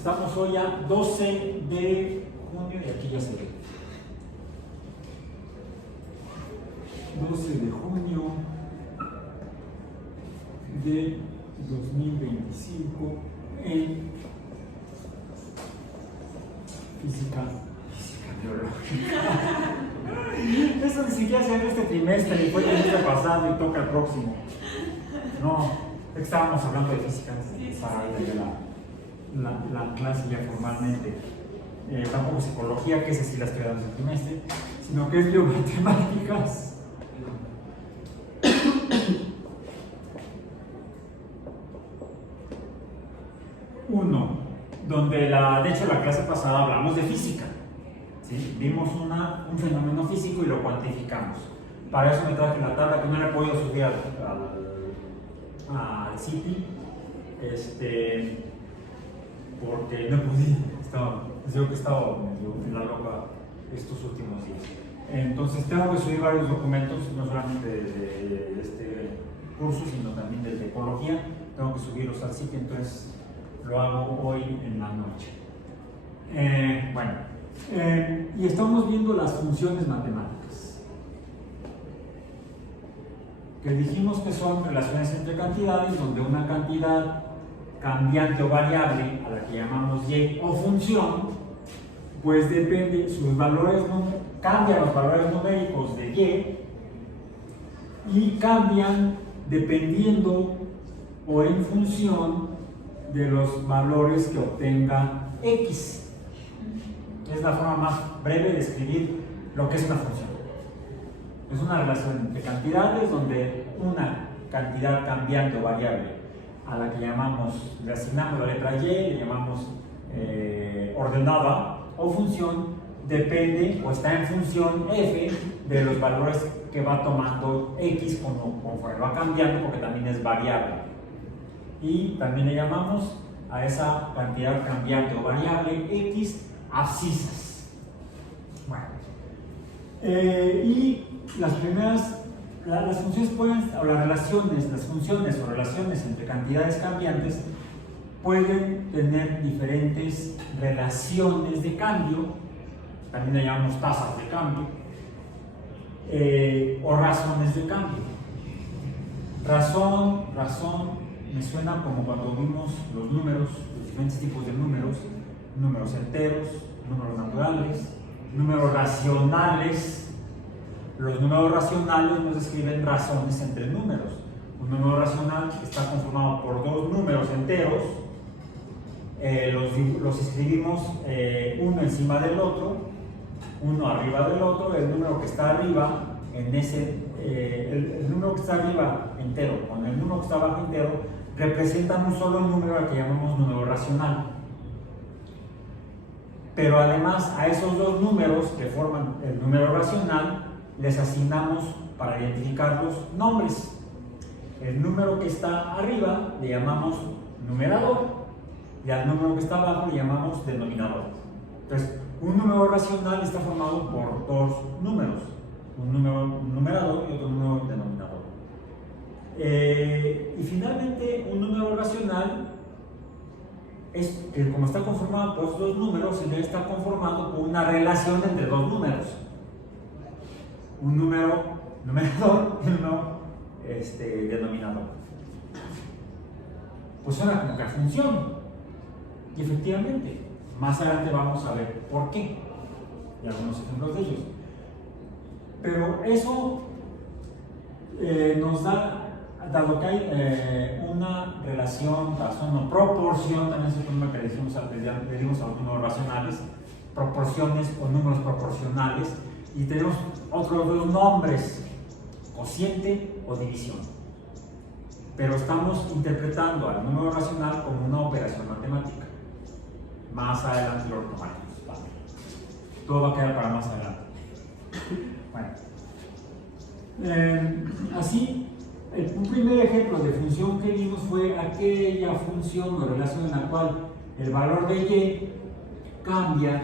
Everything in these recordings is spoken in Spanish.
Estamos hoy a 12 de junio y aquí ya se ve. 12 de junio de 2025 en física biológica. Eso ni siquiera se ve este trimestre y fue el trimestre pasado y toca el próximo. No, estábamos hablando de física antes de empezar la clase ya formalmente. Tampoco psicología, que ese sí la estoy dando este trimestre, sino que es biomatemáticas. Uno, donde de hecho la clase pasada hablamos de física, ¿sí? Vimos un fenómeno físico y lo cuantificamos. Para eso me traje la tabla que no le he podido subir al City, porque no pude, digo que estaba medio en la loca estos últimos días. Entonces tengo que subir varios documentos, no solamente de este curso, sino también de ecología. Tengo que subirlos al sitio, entonces lo hago hoy en la noche. Y estamos viendo las funciones matemáticas, que dijimos que son relaciones entre cantidades, donde una cantidad cambiante o variable, a la que llamamos y o función, pues depende, sus valores, cambian los valores numéricos de y cambian dependiendo o en función de los valores que obtenga x. Es la forma más breve de escribir lo que es una función. Es una relación entre cantidades donde una cantidad cambiante o variable a la que le asignamos la letra y, le llamamos ordenada o función, depende o está en función f de los valores que va tomando x conforme va cambiando, porque también es variable. Y también le llamamos a esa cantidad cambiante o variable x abscisas. Bueno, y las funciones las funciones o relaciones entre cantidades cambiantes pueden tener diferentes relaciones de cambio, también le llamamos tasas de cambio, o razones de cambio. Razón me suena como cuando vimos los números, los diferentes tipos de números enteros, números naturales, números racionales. Los números racionales nos describen razones entre números. Un número racional está conformado por dos números enteros, los escribimos uno encima del otro, uno arriba del otro. El número que está arriba, el número que está arriba entero con el número que está abajo entero, representan un solo número al que llamamos número racional. Pero además a esos dos números que forman el número racional les asignamos para identificarlos nombres. El número que está arriba le llamamos numerador y al número que está abajo le llamamos denominador. Entonces, un número racional está formado por dos números, un número numerador y otro número denominador. Y finalmente, un número racional es que, como está conformado por esos dos números, debe estar conformado por una relación entre dos números. Un número numerador y un número denominador. Pues suena como que función. Y efectivamente, más adelante vamos a ver por qué. Y algunos ejemplos de ellos. Pero eso nos da, dado que hay una relación, razón o proporción, también es un tema que le dimos a los números racionales, proporciones o números proporcionales. Y tenemos otros dos nombres, cociente o división. Pero estamos interpretando al número racional como una operación matemática. Más adelante lo retomaremos. Vale. Todo va a quedar para más adelante. Bueno. Así, un primer ejemplo de función que vimos fue aquella función o relación en la cual el valor de y cambia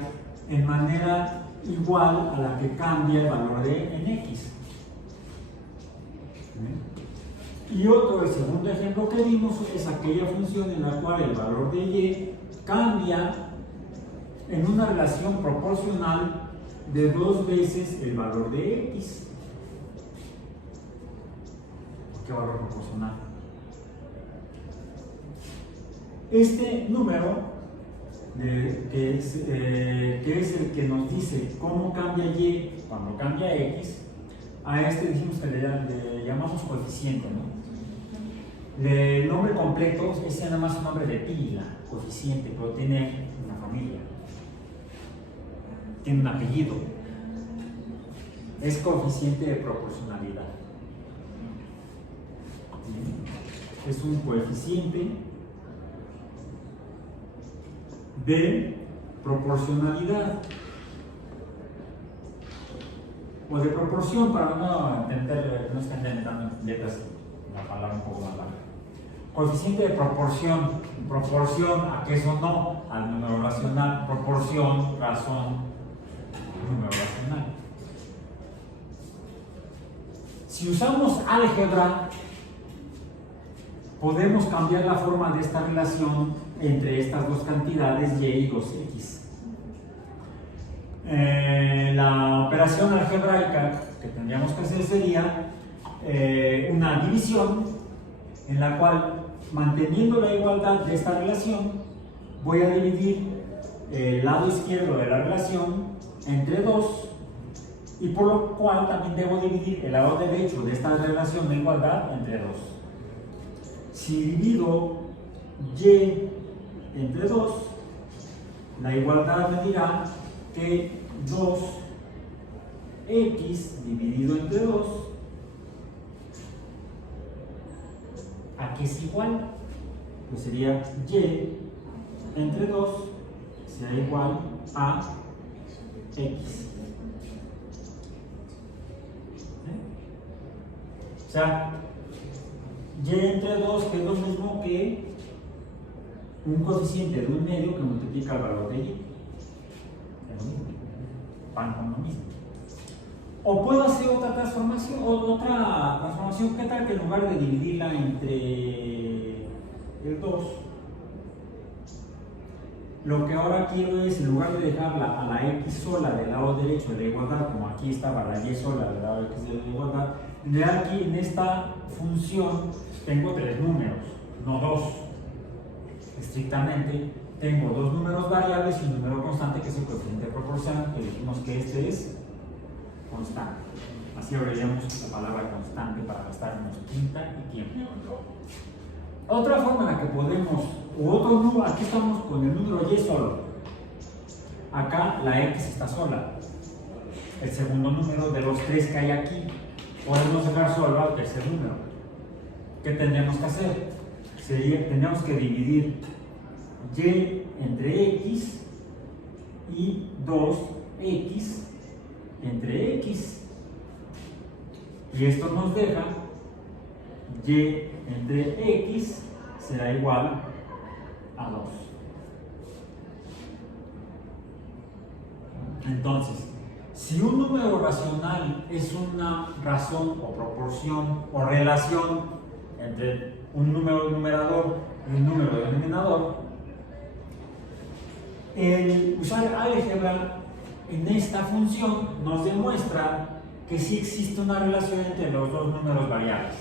en manera igual a la que cambia el valor de en x. Y otro, el segundo ejemplo que vimos, es aquella función en la cual el valor de y cambia en una relación proporcional de 2 veces el valor de x. ¿Qué valor proporcional? Este número, que es el que nos dice cómo cambia y cuando cambia x, a este dijimos que le llamamos coeficiente, ¿no? El nombre completo es nada más un nombre de pila, coeficiente, pero tiene una familia, tiene un apellido. Es coeficiente de proporcionalidad. Es un coeficiente de proporcionalidad o de proporción, para no extender tanto letras, la palabra un poco más larga. Coeficiente de proporción. Proporción a qué eso no, al número racional. Proporción, razón, número racional. Si usamos álgebra, podemos cambiar la forma de esta relación entre estas dos cantidades y y 2x. La operación algebraica que tendríamos que hacer sería una división en la cual, manteniendo la igualdad de esta relación, voy a dividir el lado izquierdo de la relación entre 2, y por lo cual también debo dividir el lado derecho de esta relación de igualdad entre 2. Si divido y entre 2, la igualdad me dirá que 2x dividido entre 2, ¿a qué es igual? Pues sería y entre 2 será igual a x. O sea, y entre 2, que es lo mismo que un coeficiente de un medio que multiplica el valor de y. Van con lo mismo. O puedo hacer otra transformación, ¿qué tal que en lugar de dividirla entre el 2, lo que ahora quiero es, en lugar de dejarla a la x sola del lado derecho de la igualdad, como aquí estaba la y sola del lado x de la igualdad, de aquí en esta función tengo 3 números, no 2. Estrictamente tengo 2 números variables y un número constante, que es el coeficiente proporcional, que dijimos que este es constante. Así abreviamos la palabra constante para gastarnos tinta y tiempo. Otra forma en la que podemos, aquí estamos con el número y solo. Acá la x está sola. El segundo número de los 3 que hay aquí. Podemos dejar solo al tercer número. ¿Qué tendríamos que hacer? Tendríamos que dividir y entre x y 2x entre x, y esto nos deja y entre x será igual a 2. Entonces, si un número racional es una razón o proporción o relación entre un número numerador y un número denominador, el usar álgebra en esta función nos demuestra que sí existe una relación entre los dos números variables,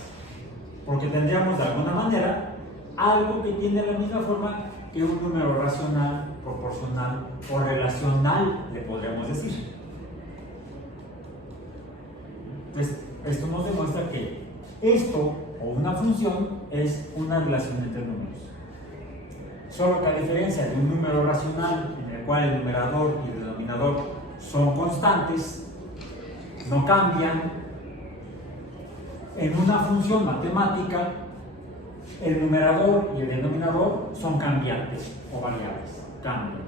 porque tendríamos de alguna manera algo que tiene la misma forma que un número racional, proporcional o relacional, le podríamos decir. Entonces, esto nos demuestra que esto o una función es una relación entre números. Solo que a diferencia de un número racional en el cual el numerador y el denominador son constantes, no cambian, en una función matemática el numerador y el denominador son cambiantes o variables, cambian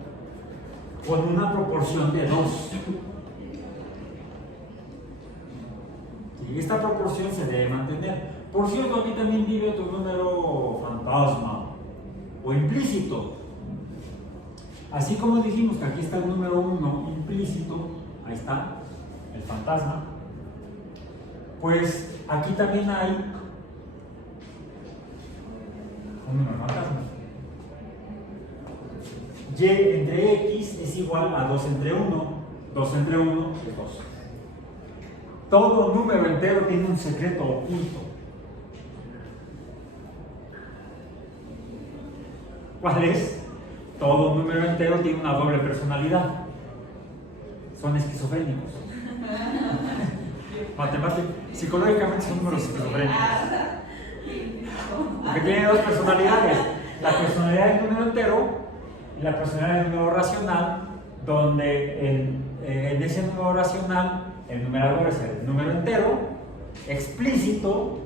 con una proporción de 2. Y esta proporción se debe mantener. Por cierto, aquí también vive otro número fantasma o implícito. Así como dijimos que aquí está el número 1 implícito, ahí está el fantasma, pues aquí también hay un número fantasma. Y entre x es igual a 2 entre 1. 2 entre 1 es 2. Todo número entero tiene un secreto oculto. ¿Cuál es? Todo número entero tiene una doble personalidad. Son esquizofrénicos. Psicológicamente son números esquizofrénicos. Porque tienen dos personalidades. La personalidad del número entero y la personalidad del número racional, donde en ese número racional el numerador es el número entero explícito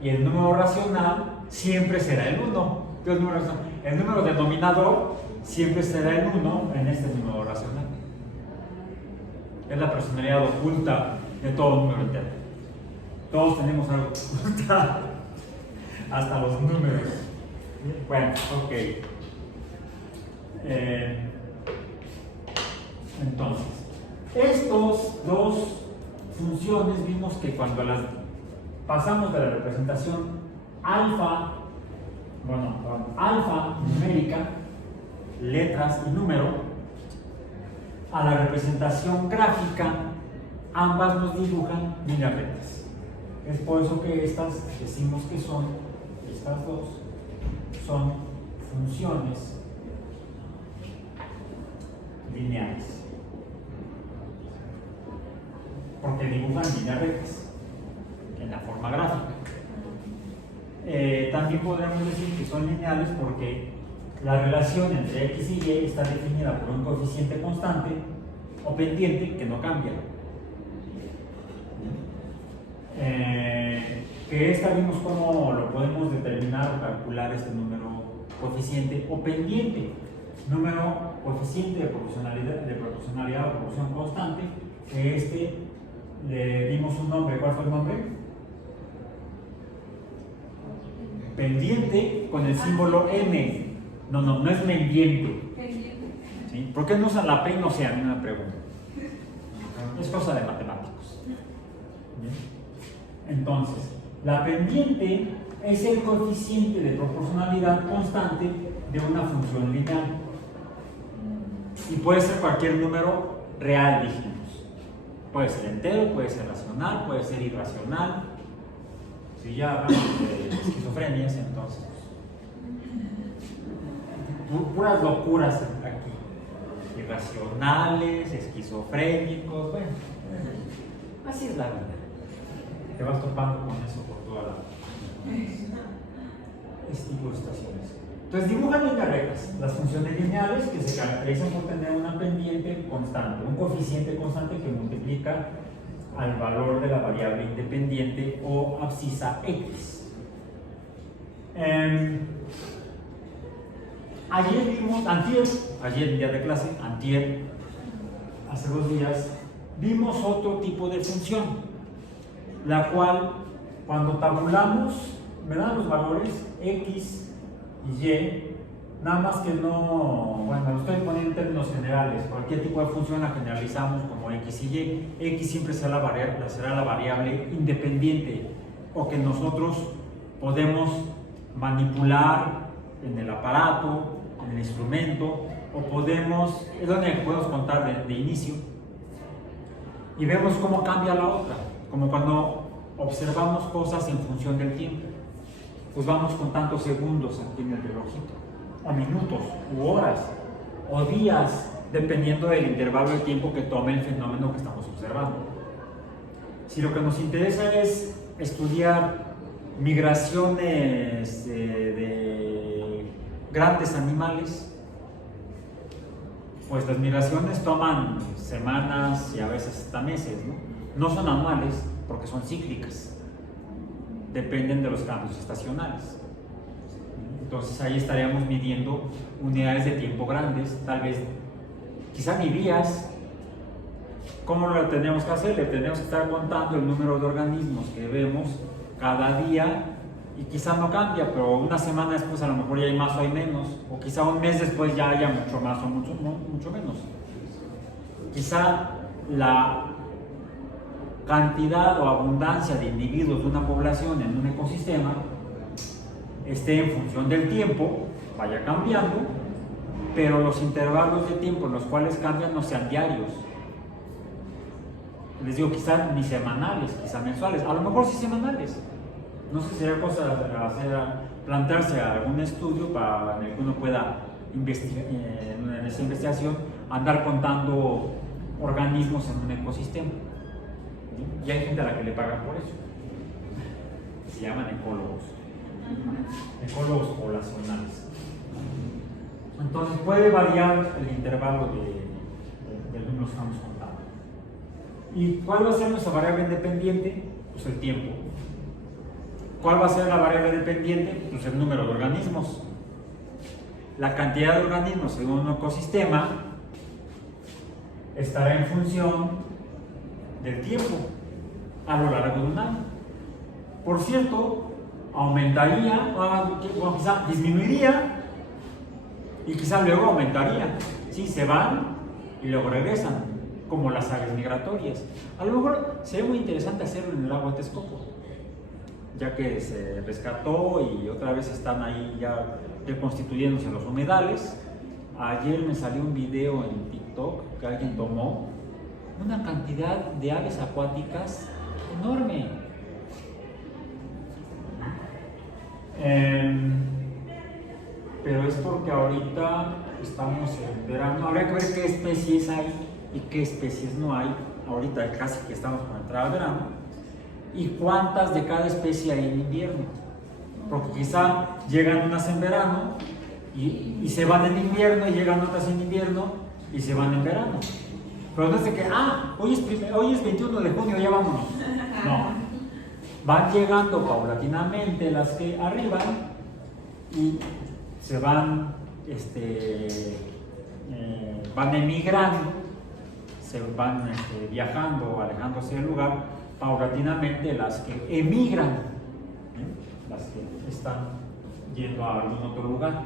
y el número racional siempre será el 1. El número denominador siempre será el 1 en este número racional. Es la personalidad oculta de todo número entero. Todos tenemos algo oculta, hasta los números. Bueno, ok. Entonces, estos dos funciones vimos que cuando las pasamos de la representación alfa numérica, letras y número, a la representación gráfica, ambas nos dibujan líneas rectas. Es por eso que estas decimos que estas dos son funciones lineales, porque dibujan líneas rectas en la forma gráfica. También podríamos decir que son lineales porque la relación entre x y y está definida por un coeficiente constante o pendiente que no cambia. Que esta vimos cómo lo podemos determinar o calcular este número coeficiente o pendiente. Número coeficiente de proporcionalidad o proporción constante, que le dimos un nombre. ¿Cuál fue el nombre? Pendiente con el símbolo M. No es pendiente. ¿Sí? ¿Por qué no usan la P y no sé? A mí me pregunto. Es cosa de matemáticos. ¿Bien? Entonces, la pendiente es el coeficiente de proporcionalidad constante de una función lineal. Y puede ser cualquier número real, dijimos. Puede ser entero, puede ser racional, puede ser irracional. Si ya hablamos de esquizofrenias, entonces puras locuras aquí. Irracionales, esquizofrénicos, bueno, así es la vida. Te vas topando con eso por toda este tipo de estaciones. Entonces dibujan líneas rectas, las funciones lineales que se caracterizan por tener una pendiente constante, un coeficiente constante que multiplica al valor de la variable independiente o abscisa x. Ayer vimos, ayer día de clase, hace 2 días, vimos otro tipo de función, la cual cuando tabulamos me dan los valores x y y, nada más que no, bueno, lo estoy poniendo en términos generales. Cualquier tipo de función la generalizamos como x y y. X siempre será la variable independiente o que nosotros podemos manipular en el aparato, en el instrumento, o es la única que podemos contar de inicio. Y vemos cómo cambia la otra, como cuando observamos cosas en función del tiempo. Pues vamos contando segundos aquí en el relojito, o minutos, u horas, o días, dependiendo del intervalo de tiempo que tome el fenómeno que estamos observando. Si lo que nos interesa es estudiar migraciones de grandes animales, pues las migraciones toman semanas y a veces hasta meses, ¿no? No son anuales porque son cíclicas. Dependen de los cambios estacionales. Entonces ahí estaríamos midiendo unidades de tiempo grandes, tal vez, quizá ni días. ¿Cómo lo tenemos que hacer? Le tenemos que estar contando el número de organismos que vemos cada día y quizá no cambia, pero una semana después a lo mejor ya hay más o hay menos, o quizá un mes después ya haya mucho más o mucho menos. Quizá la cantidad o abundancia de individuos de una población en un ecosistema esté en función del tiempo, vaya cambiando, pero los intervalos de tiempo en los cuales cambian no sean diarios. Les digo, quizás ni semanales, quizás mensuales, a lo mejor sí semanales. No sé si sería cosa plantearse algún estudio para que uno pueda investigar en esa investigación, andar contando organismos en un ecosistema. ¿Sí? Y hay gente a la que le pagan por eso. Se llaman ecólogos poblacionales. Entonces puede variar el intervalo del número que estamos contando. ¿Y cuál va a ser nuestra variable independiente? Pues el tiempo. ¿Cuál va a ser la variable dependiente? Pues el número de organismos. La cantidad de organismos en un ecosistema estará en función del tiempo a lo largo de un año. Por cierto, aumentaría, o quizá disminuiría y quizá luego aumentaría. Sí, se van y luego regresan, como las aves migratorias. A lo mejor sería muy interesante hacerlo en el lago de Texcoco, ya que se rescató y otra vez están ahí ya reconstituyéndose los humedales. Ayer me salió un video en TikTok que alguien tomó una cantidad de aves acuáticas enorme. Pero es porque ahorita estamos en verano. Habría que ver qué especies hay y qué especies no hay. Ahorita casi que estamos por entrar al verano. Y cuántas de cada especie hay en invierno. Porque quizá llegan unas en verano y se van en invierno, y llegan otras en invierno y se van en verano. Pero no es de que, hoy es 21 de junio, ya vámonos. No. Van llegando paulatinamente las que arriban y se van, van emigrando, se van viajando, alejándose del lugar, paulatinamente las que emigran, las que están yendo a algún otro lugar.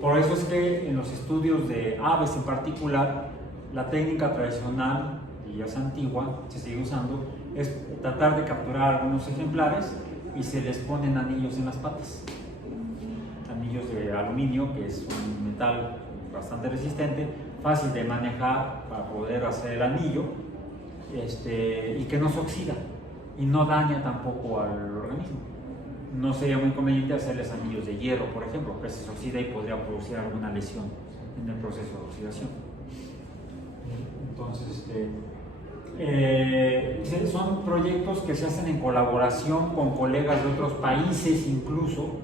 Por eso es que en los estudios de aves en particular, la técnica tradicional, y ya es antigua, se sigue usando, es tratar de capturar algunos ejemplares y se les ponen anillos en las patas. Anillos de aluminio, que es un metal bastante resistente, fácil de manejar para poder hacer el anillo, y que no se oxida y no daña tampoco al organismo. No sería muy conveniente hacerles anillos de hierro, por ejemplo, que se oxida y podría producir alguna lesión en el proceso de oxidación. Entonces, son proyectos que se hacen en colaboración con colegas de otros países, incluso,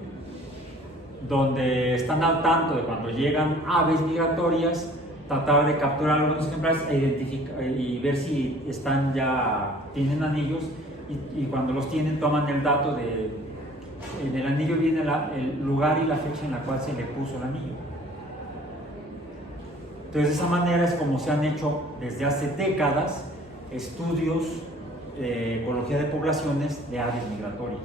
donde están al tanto de cuando llegan aves migratorias, tratar de capturar algunos ejemplares e identificar y ver si tienen anillos, y cuando los tienen toman el dato en el anillo viene el lugar y la fecha en la cual se le puso el anillo. Entonces, de esa manera es como se han hecho desde hace décadas estudios de ecología de poblaciones de aves migratorias.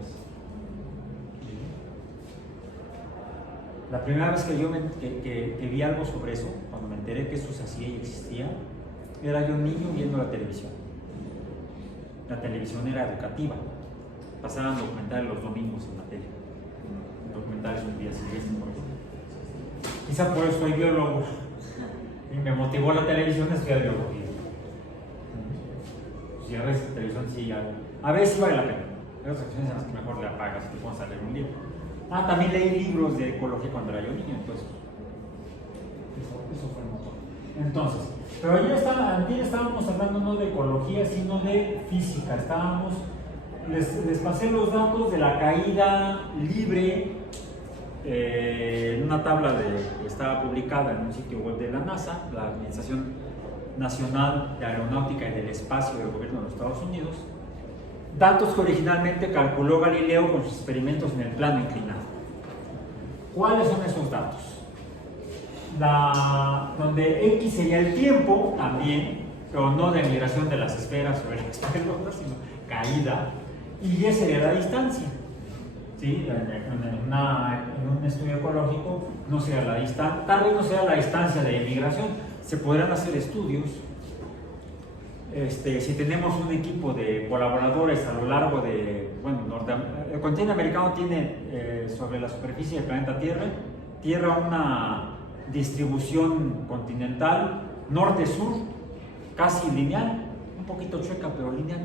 La primera vez que vi algo sobre eso, cuando me enteré que eso se hacía y existía, era yo niño viendo la televisión. La televisión era educativa. Pasaban documentales los domingos en la tele. Documentales un día siguiente, por ejemplo. Quizá por eso soy biólogo. Y me motivó la televisión a estudiar biología. Y a veces la televisión sí, a veces sí vale la pena. Hay otras ocasiones en las que mejor le apagas y te pones a leer un libro. También leí libros de ecología cuando era yo niño, entonces eso fue el motor. Entonces, pero ayer estábamos hablando no de ecología, sino de física. Les pasé los datos de la caída libre en una tabla que estaba publicada en un sitio web de la NASA, la Administración Nacional de Aeronáutica y del Espacio del Gobierno de los Estados Unidos. Datos que originalmente calculó Galileo con sus experimentos en el plano inclinado. ¿Cuáles son esos datos? Donde X sería el tiempo también, pero no de migración de las esferas sobre las pelotas, sino caída, y Y sería la distancia. ¿Sí? En un estudio ecológico no sería la distancia, tal vez no sea la distancia de migración. Se podrán hacer estudios. Si tenemos un equipo de colaboradores a lo largo de, bueno, el continente americano tiene sobre la superficie del planeta Tierra una distribución continental norte-sur, casi lineal, un poquito chueca, pero lineal,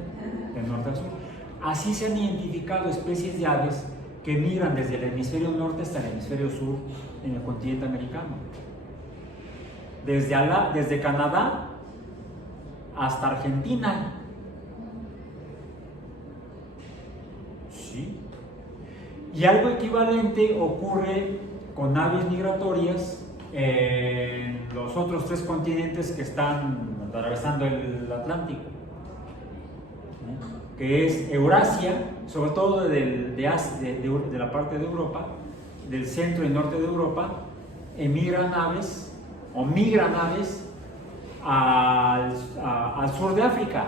de norte a sur. Así se han identificado especies de aves que migran desde el hemisferio norte hasta el hemisferio sur en el continente americano. Desde Canadá hasta Argentina. Sí. Y algo equivalente ocurre con aves migratorias en los otros 3 continentes que están atravesando el Atlántico, que es Eurasia, sobre todo de la parte de Europa, del centro y norte de Europa, migran aves al sur de África.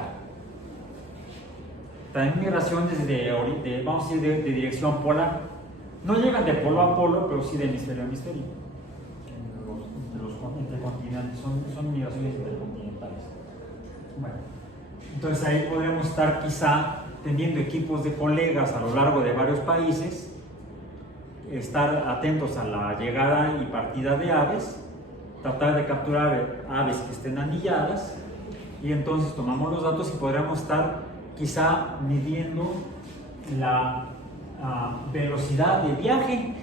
También migraciones vamos a decir, de dirección polar. No llegan de polo a polo, pero sí de hemisferio a hemisferio. Entre continentes, son migraciones intercontinentales. Bueno, entonces ahí podremos estar quizá teniendo equipos de colegas a lo largo de varios países, estar atentos a la llegada y partida de aves, tratar de capturar aves que estén anilladas, y entonces tomamos los datos y podríamos estar quizá midiendo la velocidad de viaje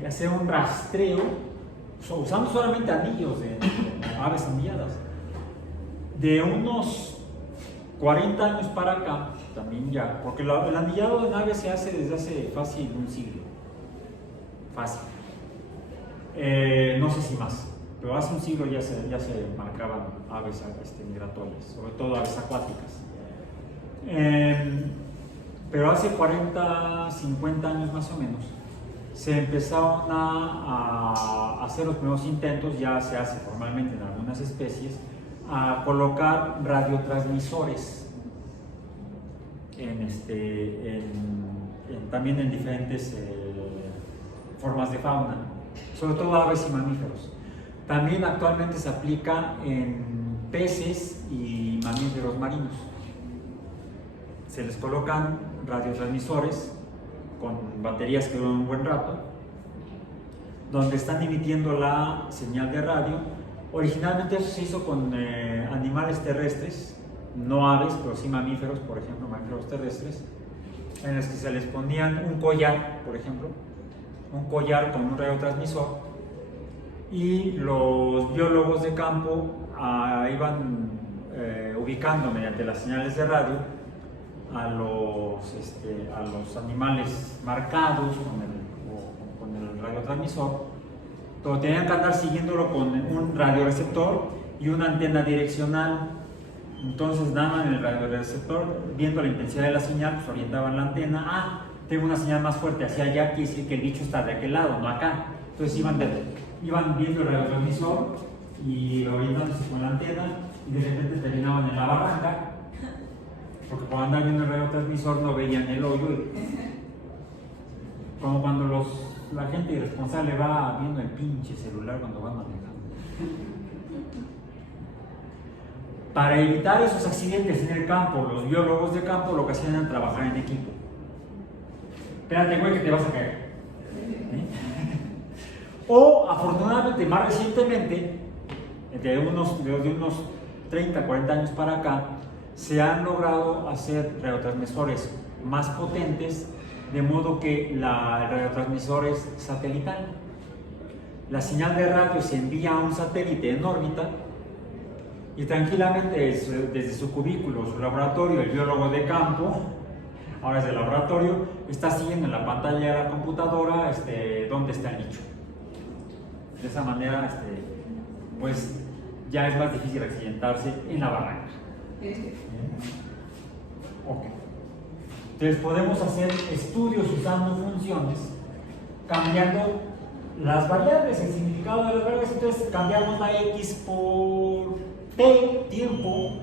y hacer un rastreo usando solamente anillos de aves anilladas. De unos 40 años para acá, también ya, porque el anillado de aves se hace desde hace fácil un siglo. Fácil. No sé si más, pero hace un siglo ya se marcaban aves migratorias, sobre todo aves acuáticas. Pero hace 40, 50 años más o menos, se empezaron a hacer los primeros intentos, ya se hace formalmente en algunas especies, a colocar radiotransmisores también en diferentes formas de fauna, sobre todo aves y mamíferos. También actualmente se aplica en peces y mamíferos marinos. Se les colocan radiotransmisores con baterías que duran un buen rato, donde están emitiendo la señal de radio. Originalmente eso se hizo con animales terrestres, no aves, pero sí mamíferos, por ejemplo, mamíferos terrestres, en los que se les ponían un collar, por ejemplo, un collar con un radiotransmisor, y los biólogos de campo iban ubicando mediante las señales de radio a los animales marcados con el radiotransmisor, pero tenían que andar siguiéndolo con un radioreceptor y una antena direccional. Entonces daban en el radioreceptor, viendo la intensidad de la señal, pues orientaban la antena. Tengo una señal más fuerte hacia allá, quiere decir que el bicho está de aquel lado, no acá. Entonces iban viendo el radiotransmisor y orientándose con la antena, y de repente terminaban en la barranca, porque por andar viendo el radiotransmisor no veían el hoyo, como cuando la gente irresponsable va viendo el pinche celular cuando van manejando. Para evitar esos accidentes en el campo, los biólogos de campo lo que hacían era trabajar en equipo. Espérate, güey, que te vas a caer. O, afortunadamente, más recientemente, de unos 30, 40 años para acá, se han logrado hacer radiotransmisores más potentes, de modo que el radiotransmisor es satelital. La señal de radio se envía a un satélite en órbita y tranquilamente desde su cubículo, su laboratorio, el biólogo de campo, ahora es del laboratorio, está siguiendo en la pantalla de la computadora dónde está el bicho. De esa manera, pues ya es más difícil accidentarse en la barranca. Ok. Entonces podemos hacer estudios usando funciones, cambiando las variables, el significado de las variables. Entonces cambiamos la x por t, tiempo,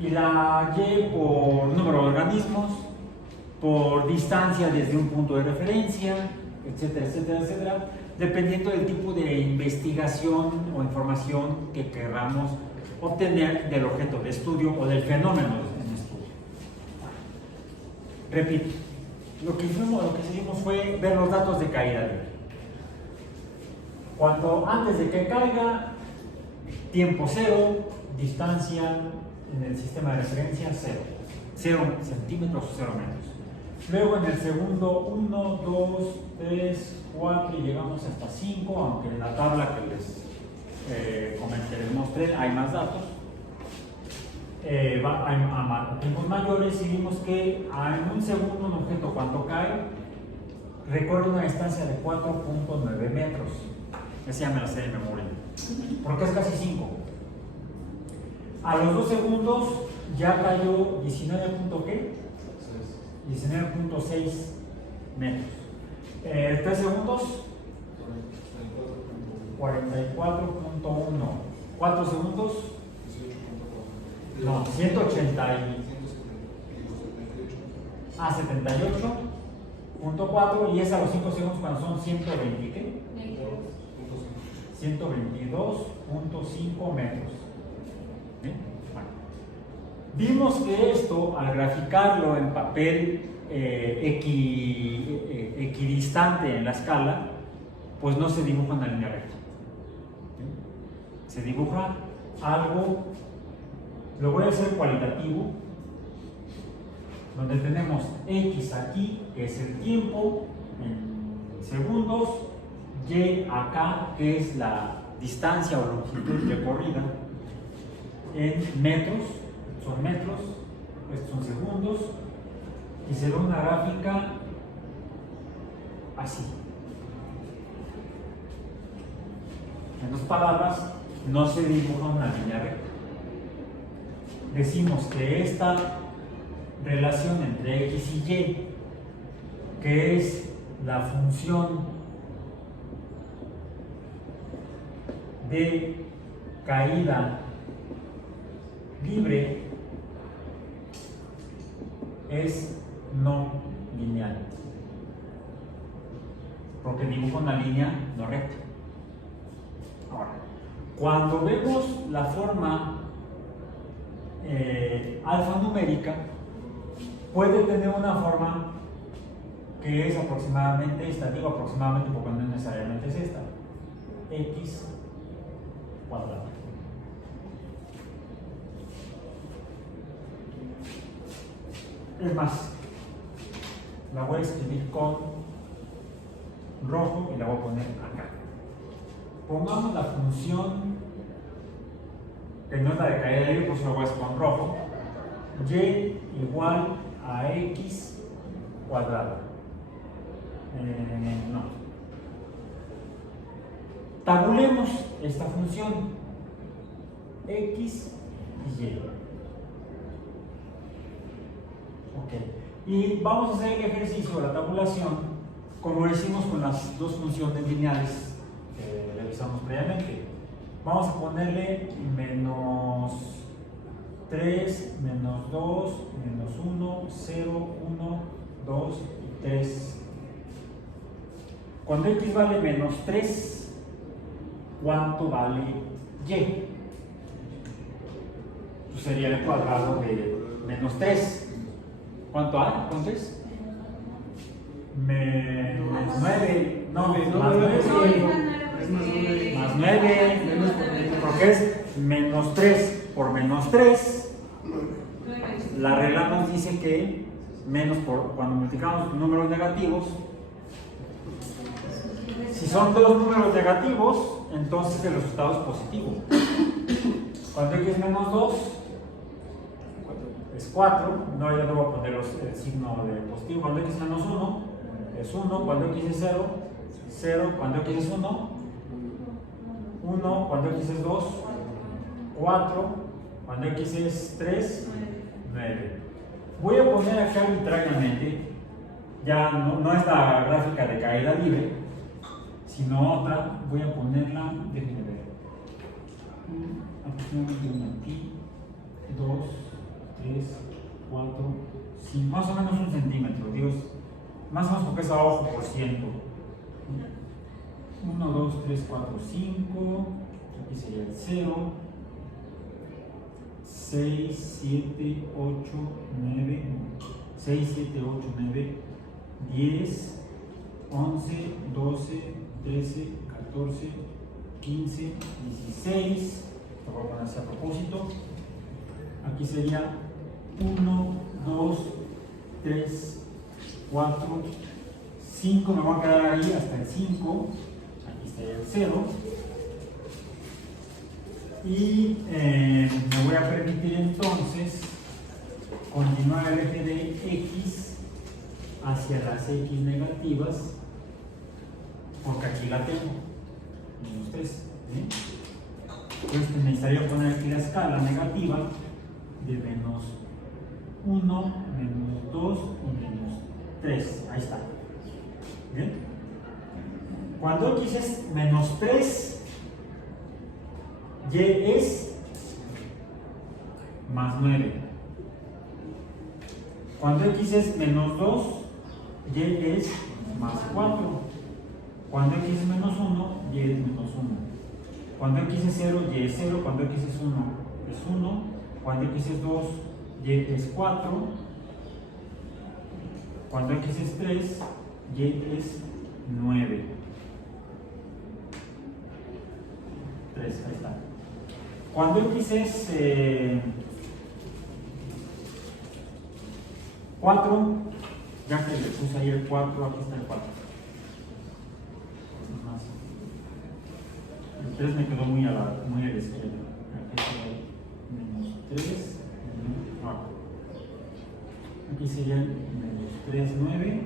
y la y por número de organismos, por distancia desde un punto de referencia, etcétera, etcétera, etcétera, dependiendo del tipo de investigación o información que queramos obtener del objeto de estudio o del fenómeno en estudio. Repito, lo que hicimos fue ver los datos de caída libre. Antes de que caiga, tiempo 0, distancia en el sistema de referencia 0. 0 centímetros o 0 metros. Luego en el segundo 1, 2, 3, 4 y llegamos hasta 5, aunque en la tabla que les mostré hay más datos. Hay a tiempos mayores y vimos que en un segundo un objeto cuando cae recorre una distancia de 4.9 metros. Esa ya me la sé de memoria, porque es casi 5. A los 2 segundos ya cayó 19.6 metros. 3 segundos 44.1. 4 segundos no, 78.4 y es a los 5 segundos cuando son 120, ¿qué? 122.5 metros. ¿Sí? Bueno. Vimos que esto, al graficarlo en papel equidistante en la escala, pues no se dibuja una línea recta. ¿Sí? Se dibuja algo, lo voy a hacer cualitativo, donde tenemos X aquí, que es el tiempo en segundos, Y acá, que es la distancia o longitud recorrida, en metros, son metros, estos son segundos, y se ve una gráfica así. En otras palabras, no se dibuja una línea recta. Decimos que esta relación entre X y Y, que es la función de caída libre, es no lineal, porque dibuja una línea no recta. Ahora, cuando vemos la forma alfanumérica, puede tener una forma que es aproximadamente esta. Digo aproximadamente porque no necesariamente es esta. X cuadrado. Es más, la voy a escribir con rojo y la voy a poner acá. Pongamos la función que no es la de caída libre, pues lo voy a hacer con rojo. Y igual a X cuadrado. No. Tabulemos esta función X y Y. Ok. Y vamos a hacer el ejercicio de la tabulación como lo hicimos con las dos funciones lineales que revisamos previamente. Vamos a ponerle menos 3, menos 2, menos 1, 0, 1, 2 y 3. Cuando X vale menos 3, ¿cuánto vale Y? Pues sería el cuadrado de menos 3. ¿Cuánto hay? ¿Cuánto es? Menos 9. No, más 9. Más 9. Porque es menos 3 por menos 3. La regla nos dice que menos por cuando multiplicamos números negativos. Si son dos números negativos, entonces el resultado es positivo. Cuando X es menos 2, es 4. No, ya no voy a poner el signo de positivo. Cuando X es menos 1, es 1. Cuando X es 0, 0. Cuando X es 1, 1. Cuando X es 2, 4. Cuando X es 3, 9. Voy a poner aquí arbitrariamente, ya no es la gráfica de caída libre, sino otra. Voy a ponerla, déjenme ver, aproximadamente una aquí, 2, 3, 4, 5, más o menos 1 centímetro, digo, más o menos porque es a ojo por ciento. 1, 2, 3, 4, 5, aquí sería el 0, 6, 7, 8, 9, 6, 7, 8, 9, 10, 11, 12, 13, 14, 15, 16. Lo voy a poner así a propósito. Aquí sería 1, 2, 3, 4, 5. Me voy a quedar ahí hasta el 5. Aquí estaría el 0. Y me voy a permitir entonces continuar el eje de X hacia las X negativas, porque aquí la tengo, menos 3. Entonces necesitaría poner aquí la escala negativa de menos 1, menos 2 y menos 3. Ahí está. ¿Bien? Cuando X es menos 3, Y es más 9. Cuando X es menos 2, Y es más 4. Cuando X es menos 1, Y es menos 1. Cuando X es 0, Y es 0. Cuando X es 1, es 1. Cuando X es 2, Y es 4. Cuando X es 3, Y es 9. 3, ahí está. Cuando X es 4, ya que le puse ahí el 4, aquí está el 4. El 3 me quedó muy a la izquierda. Aquí sería menos 3, menos 4. Aquí sería menos 3, 9.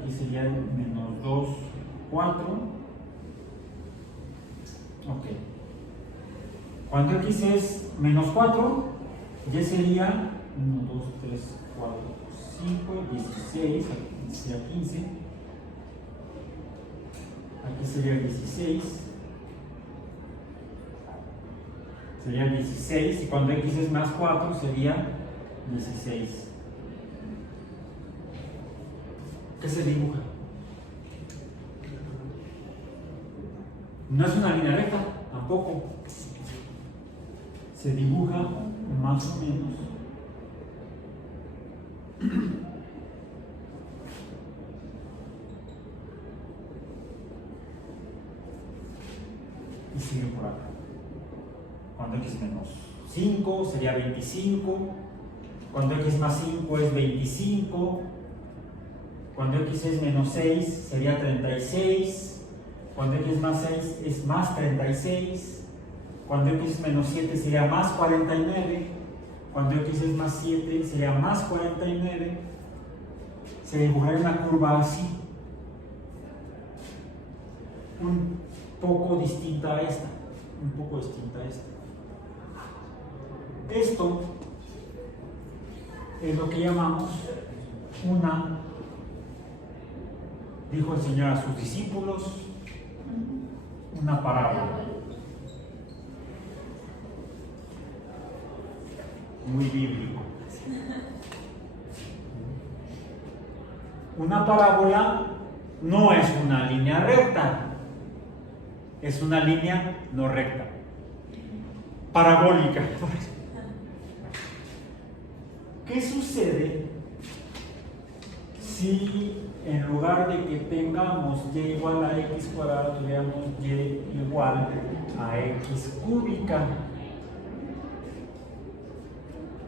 Aquí sería menos 2, 4. Ok. Cuando X es menos 4, Y sería 1, 2, 3, 4, 5, 16, aquí sería 15. Aquí sería 16. Sería 16. Y cuando X es más 4 sería 16. ¿Qué se dibuja? No es una línea recta, tampoco. Se dibuja más o menos y sigue por acá. Cuando X es menos 5 sería 25. Cuando X más 5 es 25. Cuando X es menos 6 sería 36. Cuando X es más 6 es más 36. Cuando X es menos 7 sería más 49. Cuando X es más 7 sería más 49. Se dibujaría una curva así, un poco distinta a esta. Un poco distinta a esta. Esto es lo que llamamos dijo el Señor a sus discípulos, una parábola. Muy bíblico. Una parábola no es una línea recta, es una línea no recta, parabólica. ¿Qué sucede si en lugar de que tengamos y igual a x cuadrado, tuviéramos y igual a x cúbica?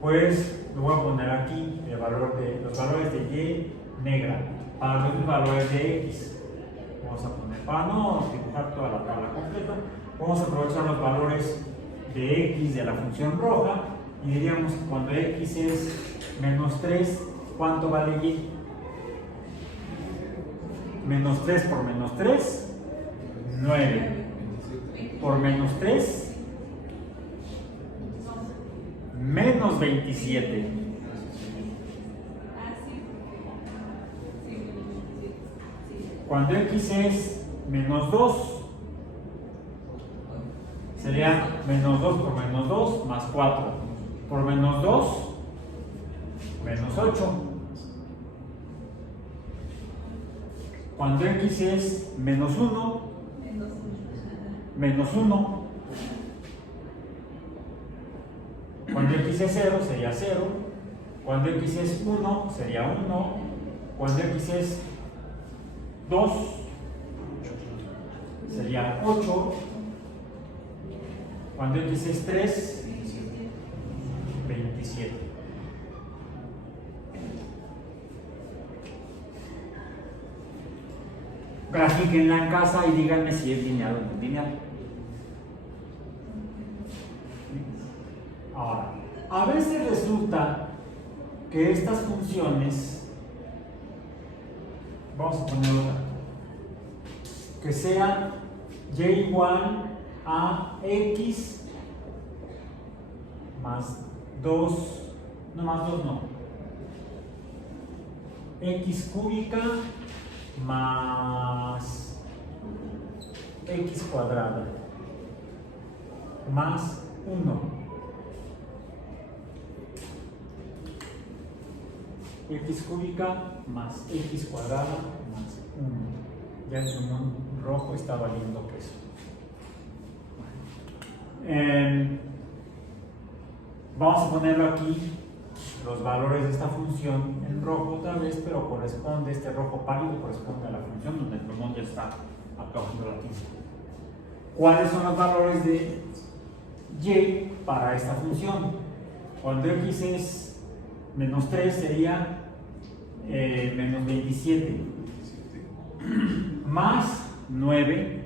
Pues lo voy a poner aquí los valores de y negra para los valores de x. Vamos a poner, para no dibujar toda la tabla completa, vamos a aprovechar los valores de x de la función roja y diríamos que cuando x es menos 3, ¿cuánto vale y? Menos 3 por menos 3, 9. Por menos 3, menos 27. Cuando x es menos 2, sería menos 2 por menos 2 más 4. Por menos 2, menos 8. Cuando x es menos 1, menos 1. Cuando x es 0, sería 0. Cuando x es 1 sería 1. Cuando x es 2 sería 8. Cuando x es 3, 27. Grafíquenla en casa y díganme si es lineal o no lineal. Ahora, a veces resulta que estas funciones, vamos a poner otra, que sea y igual a x más 2, no más 2 no, x cúbica más x cuadrada más 1. X cúbica más x cuadrada más 1. Ya el plumón rojo está valiendo queso. Vamos a ponerlo aquí, los valores de esta función en rojo otra vez, pero corresponde, este rojo pálido corresponde a la función donde el plumón ya está acabando la tinta. ¿Cuáles son los valores de y para esta función? Cuando x es menos 3 sería menos 27 más 9,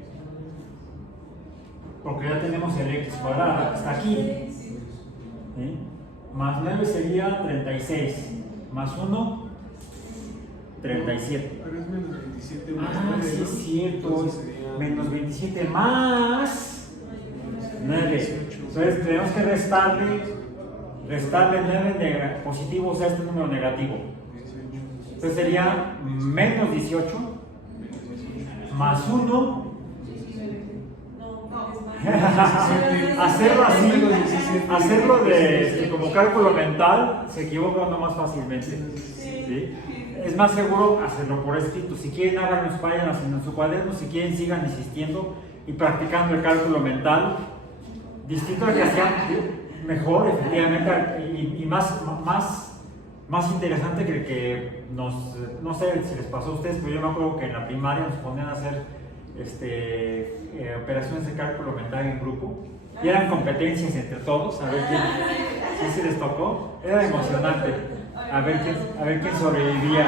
porque ya tenemos el x cuadrado, está aquí, más 9 sería 36, más 1, 37. Pero es menos 27 más 9, sí es cierto, menos 27 más 9. Entonces tenemos que restarle 9 positivos a este número negativo. Entonces sería menos 18 más 1. Hacerlo así, hacerlo como cálculo mental, se equivoca uno más fácilmente. ¿Sí? Es más seguro hacerlo por escrito. Si quieren, háganlo, vayan haciendo en su cuaderno. Si quieren, sigan insistiendo y practicando el cálculo mental. Distinto al que hacían, mejor, efectivamente, y más interesante que el que no sé si les pasó a ustedes, pero yo me acuerdo que en la primaria nos ponían a hacer operaciones de cálculo mental en grupo y eran competencias entre todos, a ver quién se les tocó. Era emocionante, a ver quién sobrevivía.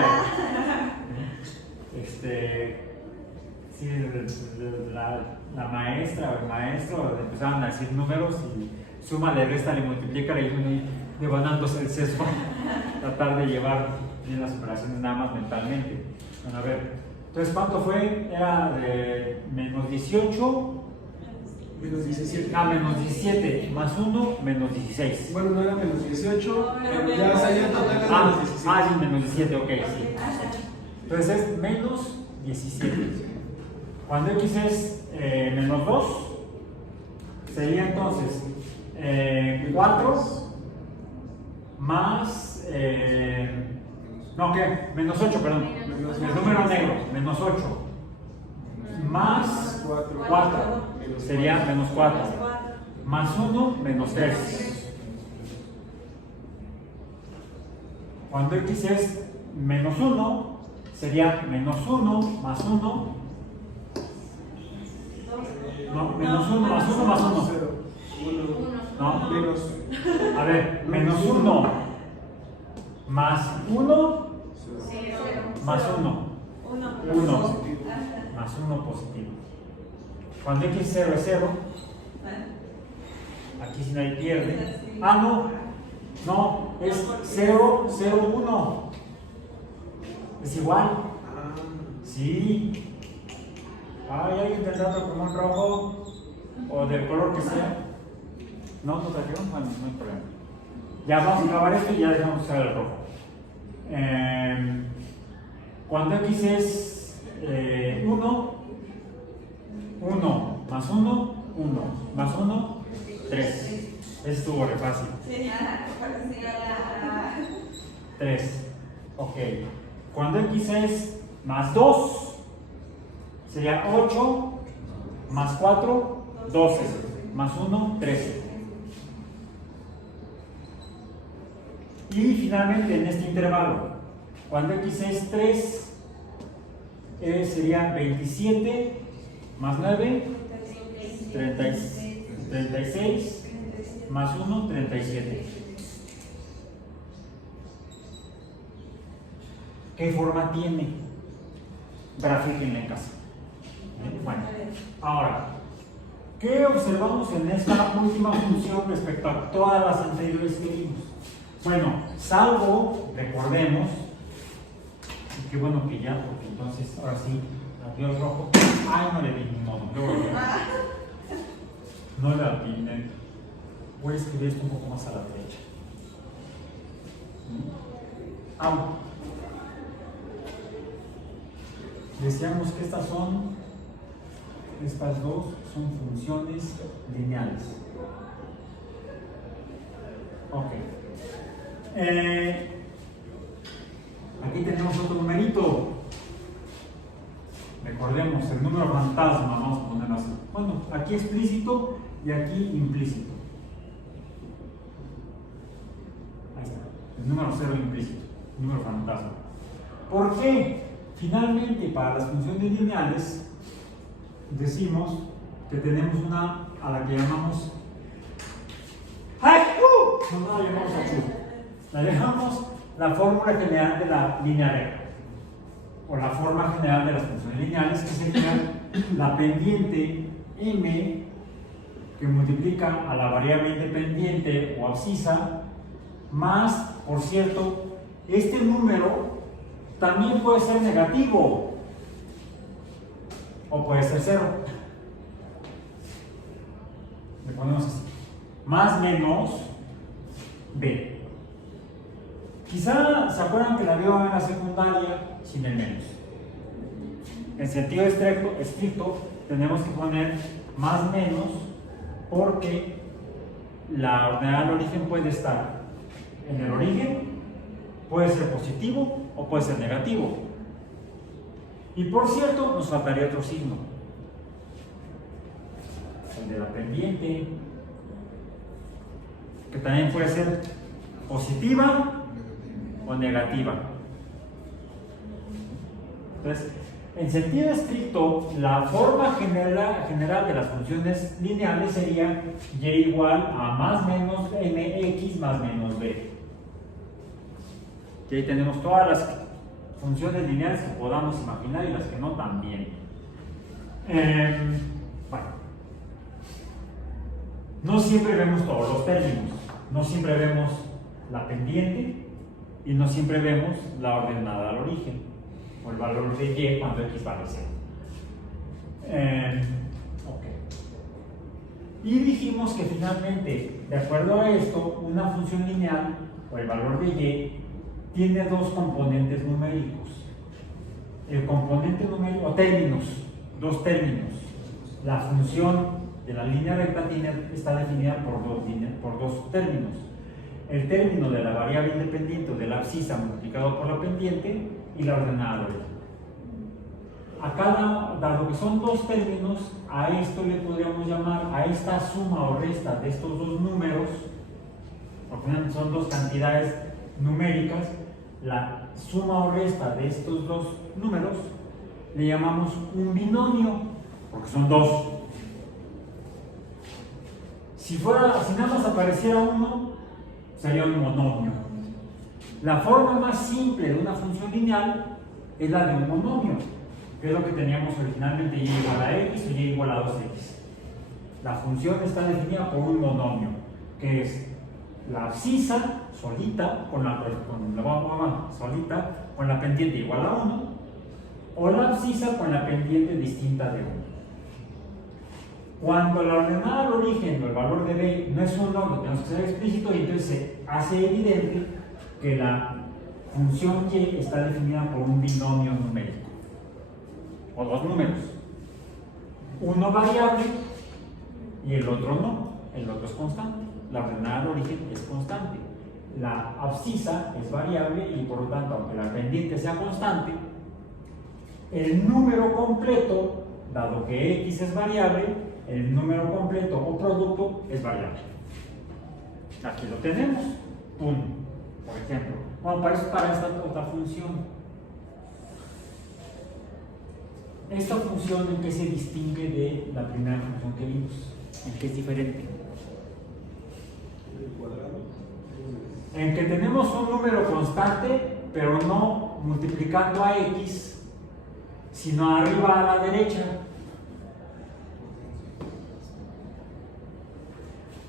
Sí, la maestra o el maestro empezaban a decir números y súmale, réstale, multiplícale y devanándose el sesgo, tratar de llevar bien las operaciones nada más mentalmente. Bueno, a ver, entonces ¿cuánto fue? Era de menos 18 menos 17. Menos 17 más 1, menos 16. Bueno, no era menos 18, pero ya salía total era menos 17. Sí, menos 17, ok, sí. Entonces es menos 17. Cuando x es menos 2, sería entonces 4 más, no, ¿qué? Menos 8, perdón. El número negro, menos 8. Más 4, sería menos 4. Más 1, menos 3. Cuando x es menos 1, sería menos 1 más 1. No, menos 1 más 1 más 1. No, menos. A ver, menos 1 más 1 más 1. 1 más 1 positivo. Cuando x es 0 es 0. Aquí si nadie pierde. No, es 0, 0, 1. Es igual. Sí. ¿Hay alguien tendrá otro plumón rojo? O del color que sea. ¿No? ¿No trajeron? Bueno, no hay problema. Ya vamos a acabar esto y ya dejamos usar el rojo. Cuando x es 1, 1 más 1, 1 más 1, 3. Eso estuvo re fácil. 3. Ok. Cuando x es más 2, sería 8 más 4, 12. Más 1, 13. Y finalmente en este intervalo, cuando x es 3, sería 27 más 9, 36 más 1, 37. ¿Qué forma tiene? Grafíquenla en casa. Bueno, ahora, ¿qué observamos en esta última función respecto a todas las anteriores que vimos? Bueno, salvo, recordemos, y qué bueno que ya, porque entonces, ahora sí, adiós rojo. Ay, no le di ni modo, no le atiné. Voy a escribir esto un poco más a la derecha. Decíamos que estas dos son funciones lineales. Ok. Aquí tenemos otro numerito. Recordemos, el número fantasma, vamos a ponerlo así. Bueno, aquí explícito y aquí implícito. Ahí está, el número 0 implícito, el número fantasma. ¿Por qué? Finalmente, para las funciones lineales, decimos que tenemos una a la que llamamos no la llamamos aquí, la dejamos la fórmula general de la línea recta, o la forma general de las funciones lineales, que sería la pendiente m que multiplica a la variable independiente o abscisa, más, por cierto, este número también puede ser negativo o puede ser 0. Le ponemos así, más menos b. Quizá se acuerdan que la vio en la secundaria sin el menos. En sentido estricto tenemos que poner más menos porque la ordenada del origen puede estar en el origen, puede ser positivo o puede ser negativo. Y por cierto, nos faltaría otro signo, el de la pendiente, que también puede ser positiva o negativa. Entonces, en sentido estricto, la forma general de las funciones lineales sería y igual a más menos mx más menos b. Y ahí tenemos todas las funciones lineales que podamos imaginar y las que no también. Bueno, no siempre vemos todos los términos, no siempre vemos la pendiente y no siempre vemos la ordenada al origen o el valor de y cuando x vale 0. Y dijimos que finalmente, de acuerdo a esto, una función lineal o el valor de y tiene dos componentes numéricos. El componente numérico, o términos, dos términos. La función de la línea recta está definida por dos términos. El término de la variable independiente o de la abscisa multiplicado por la pendiente y la ordenada del origen. Dado que son dos términos, a esto le podríamos llamar, a esta suma o resta de estos dos números, porque son dos cantidades numéricas, la suma o resta de estos dos números le llamamos un binomio, porque son dos. Si nada más apareciera uno, sería un monomio. La forma más simple de una función lineal es la de un monomio, que es lo que teníamos originalmente, y igual a x o y igual a 2x. La función está definida por un monomio, que es la abscisa solita con la pendiente igual a 1, o la abscisa con la pendiente distinta de 1. Cuando la ordenada al origen o el valor de b no es 1, lo tenemos que ser explícito, y entonces se hace evidente que la función y está definida por un binomio numérico, o dos números, uno variable y el otro no, el otro es constante. La ordenada al origen es constante, la abscisa es variable y por lo tanto, aunque la pendiente sea constante, el número completo, dado que x es variable, el número completo o producto es variable. Aquí lo tenemos, 1. por ejemplo. Bueno, para esta otra función. Esta función, ¿en qué se distingue de la primera función que vimos? ¿En qué es diferente? En que tenemos un número constante, pero no multiplicando a x, sino arriba a la derecha.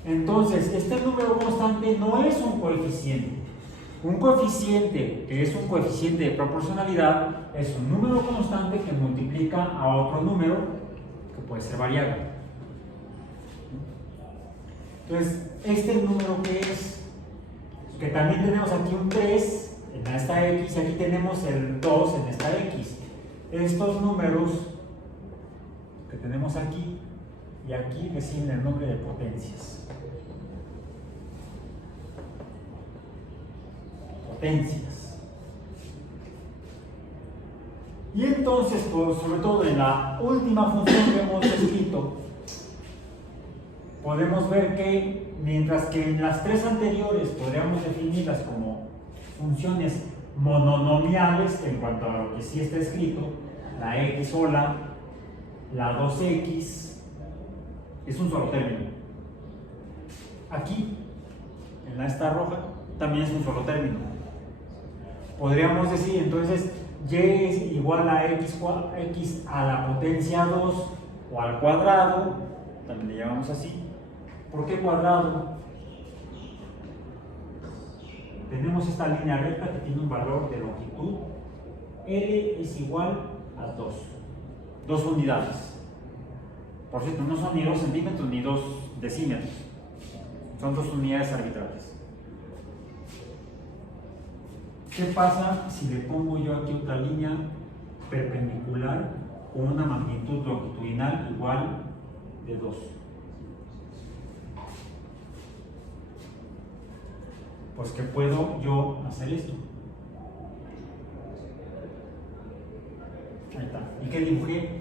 Entonces, este número constante no es un coeficiente. Un coeficiente, que es un coeficiente de proporcionalidad, es un número constante que multiplica a otro número que puede ser variable. Entonces, ¿este número qué es? Que también tenemos aquí un 3 en esta x y aquí tenemos el 2 en esta x. Estos números que tenemos aquí y aquí reciben el nombre de potencias. Potencias. Y entonces, pues, sobre todo en la última función que hemos escrito, podemos ver que mientras que en las tres anteriores podríamos definirlas como funciones mononomiales en cuanto a lo que sí está escrito, la x sola, la 2x, es un solo término. Aquí, en la esta roja, también es un solo término. Podríamos decir entonces y es igual a x a la potencia 2 o al cuadrado, también le llamamos así. ¿Por qué cuadrado? Tenemos esta línea recta que tiene un valor de longitud. L es igual a 2 unidades. Por cierto, no son ni 2 centímetros ni 2 decímetros, son 2 unidades arbitrarias. ¿Qué pasa si le pongo yo aquí otra línea perpendicular con una magnitud longitudinal igual de 2? Pues que puedo yo hacer esto. Ahí está. ¿Y qué dibujé?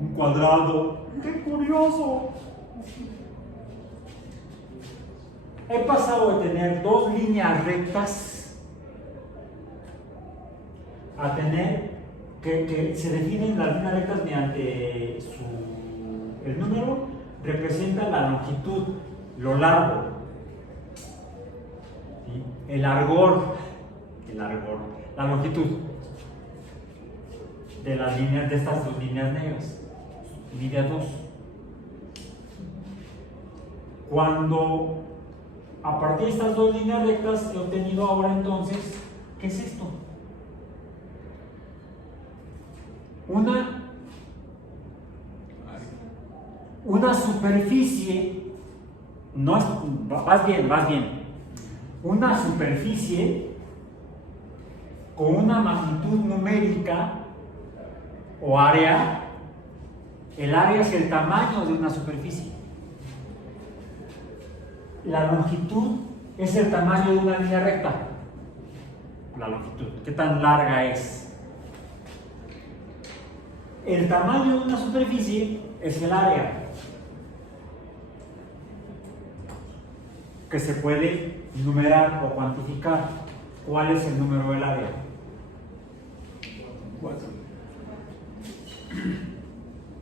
Un cuadrado. ¡Qué curioso! He pasado de tener dos líneas rectas a tener que se definen las líneas rectas mediante el número representa la longitud, lo largo, ¿sí? El largor, la longitud de las líneas, de estas dos líneas negras, línea 2. Cuando a partir de estas dos líneas rectas he obtenido ahora entonces, ¿qué es esto? Una superficie, no es, vas bien, una superficie con una magnitud numérica o área. El área es el tamaño de una superficie. La longitud es el tamaño de una línea recta. La longitud, ¿qué tan larga es? El tamaño de una superficie es el área, que se puede numerar o cuantificar. ¿Cuál es el número del área? 4.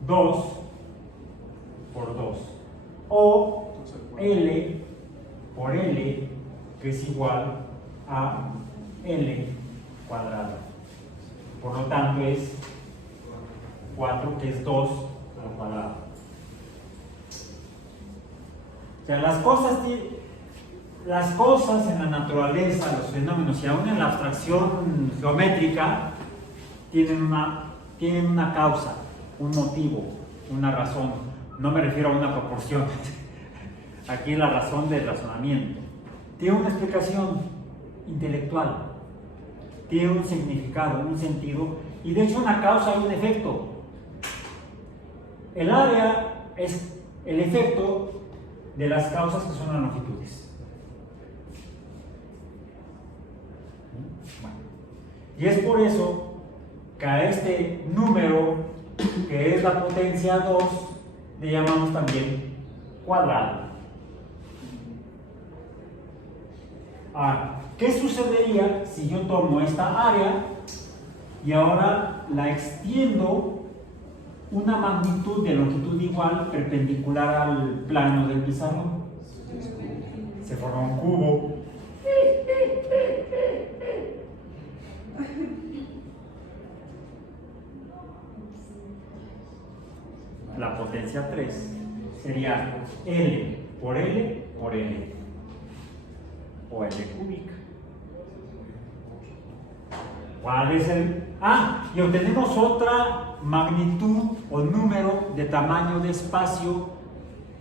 2 por 2. O L por L, que es igual a L cuadrado. Por lo tanto es 4, que es 2 al cuadrado. O sea, las cosas en la naturaleza, los fenómenos y aún en la abstracción geométrica tienen una causa, un motivo, una razón. No me refiero a una proporción. Aquí es la razón del razonamiento. Tiene una explicación intelectual, tiene un significado, un sentido, y de hecho una causa y un efecto. El área es el efecto de las causas que son las longitudes. Bueno, y es por eso que a este número, que es la potencia 2, le llamamos también cuadrado. ¿Qué sucedería si yo tomo esta área y ahora la extiendo una magnitud de longitud igual perpendicular al plano del pizarrón? Se forma un cubo. La potencia 3 sería L por L por L, o L cúbica. ¿Cuál es el...? Y obtenemos otra magnitud o número de tamaño de espacio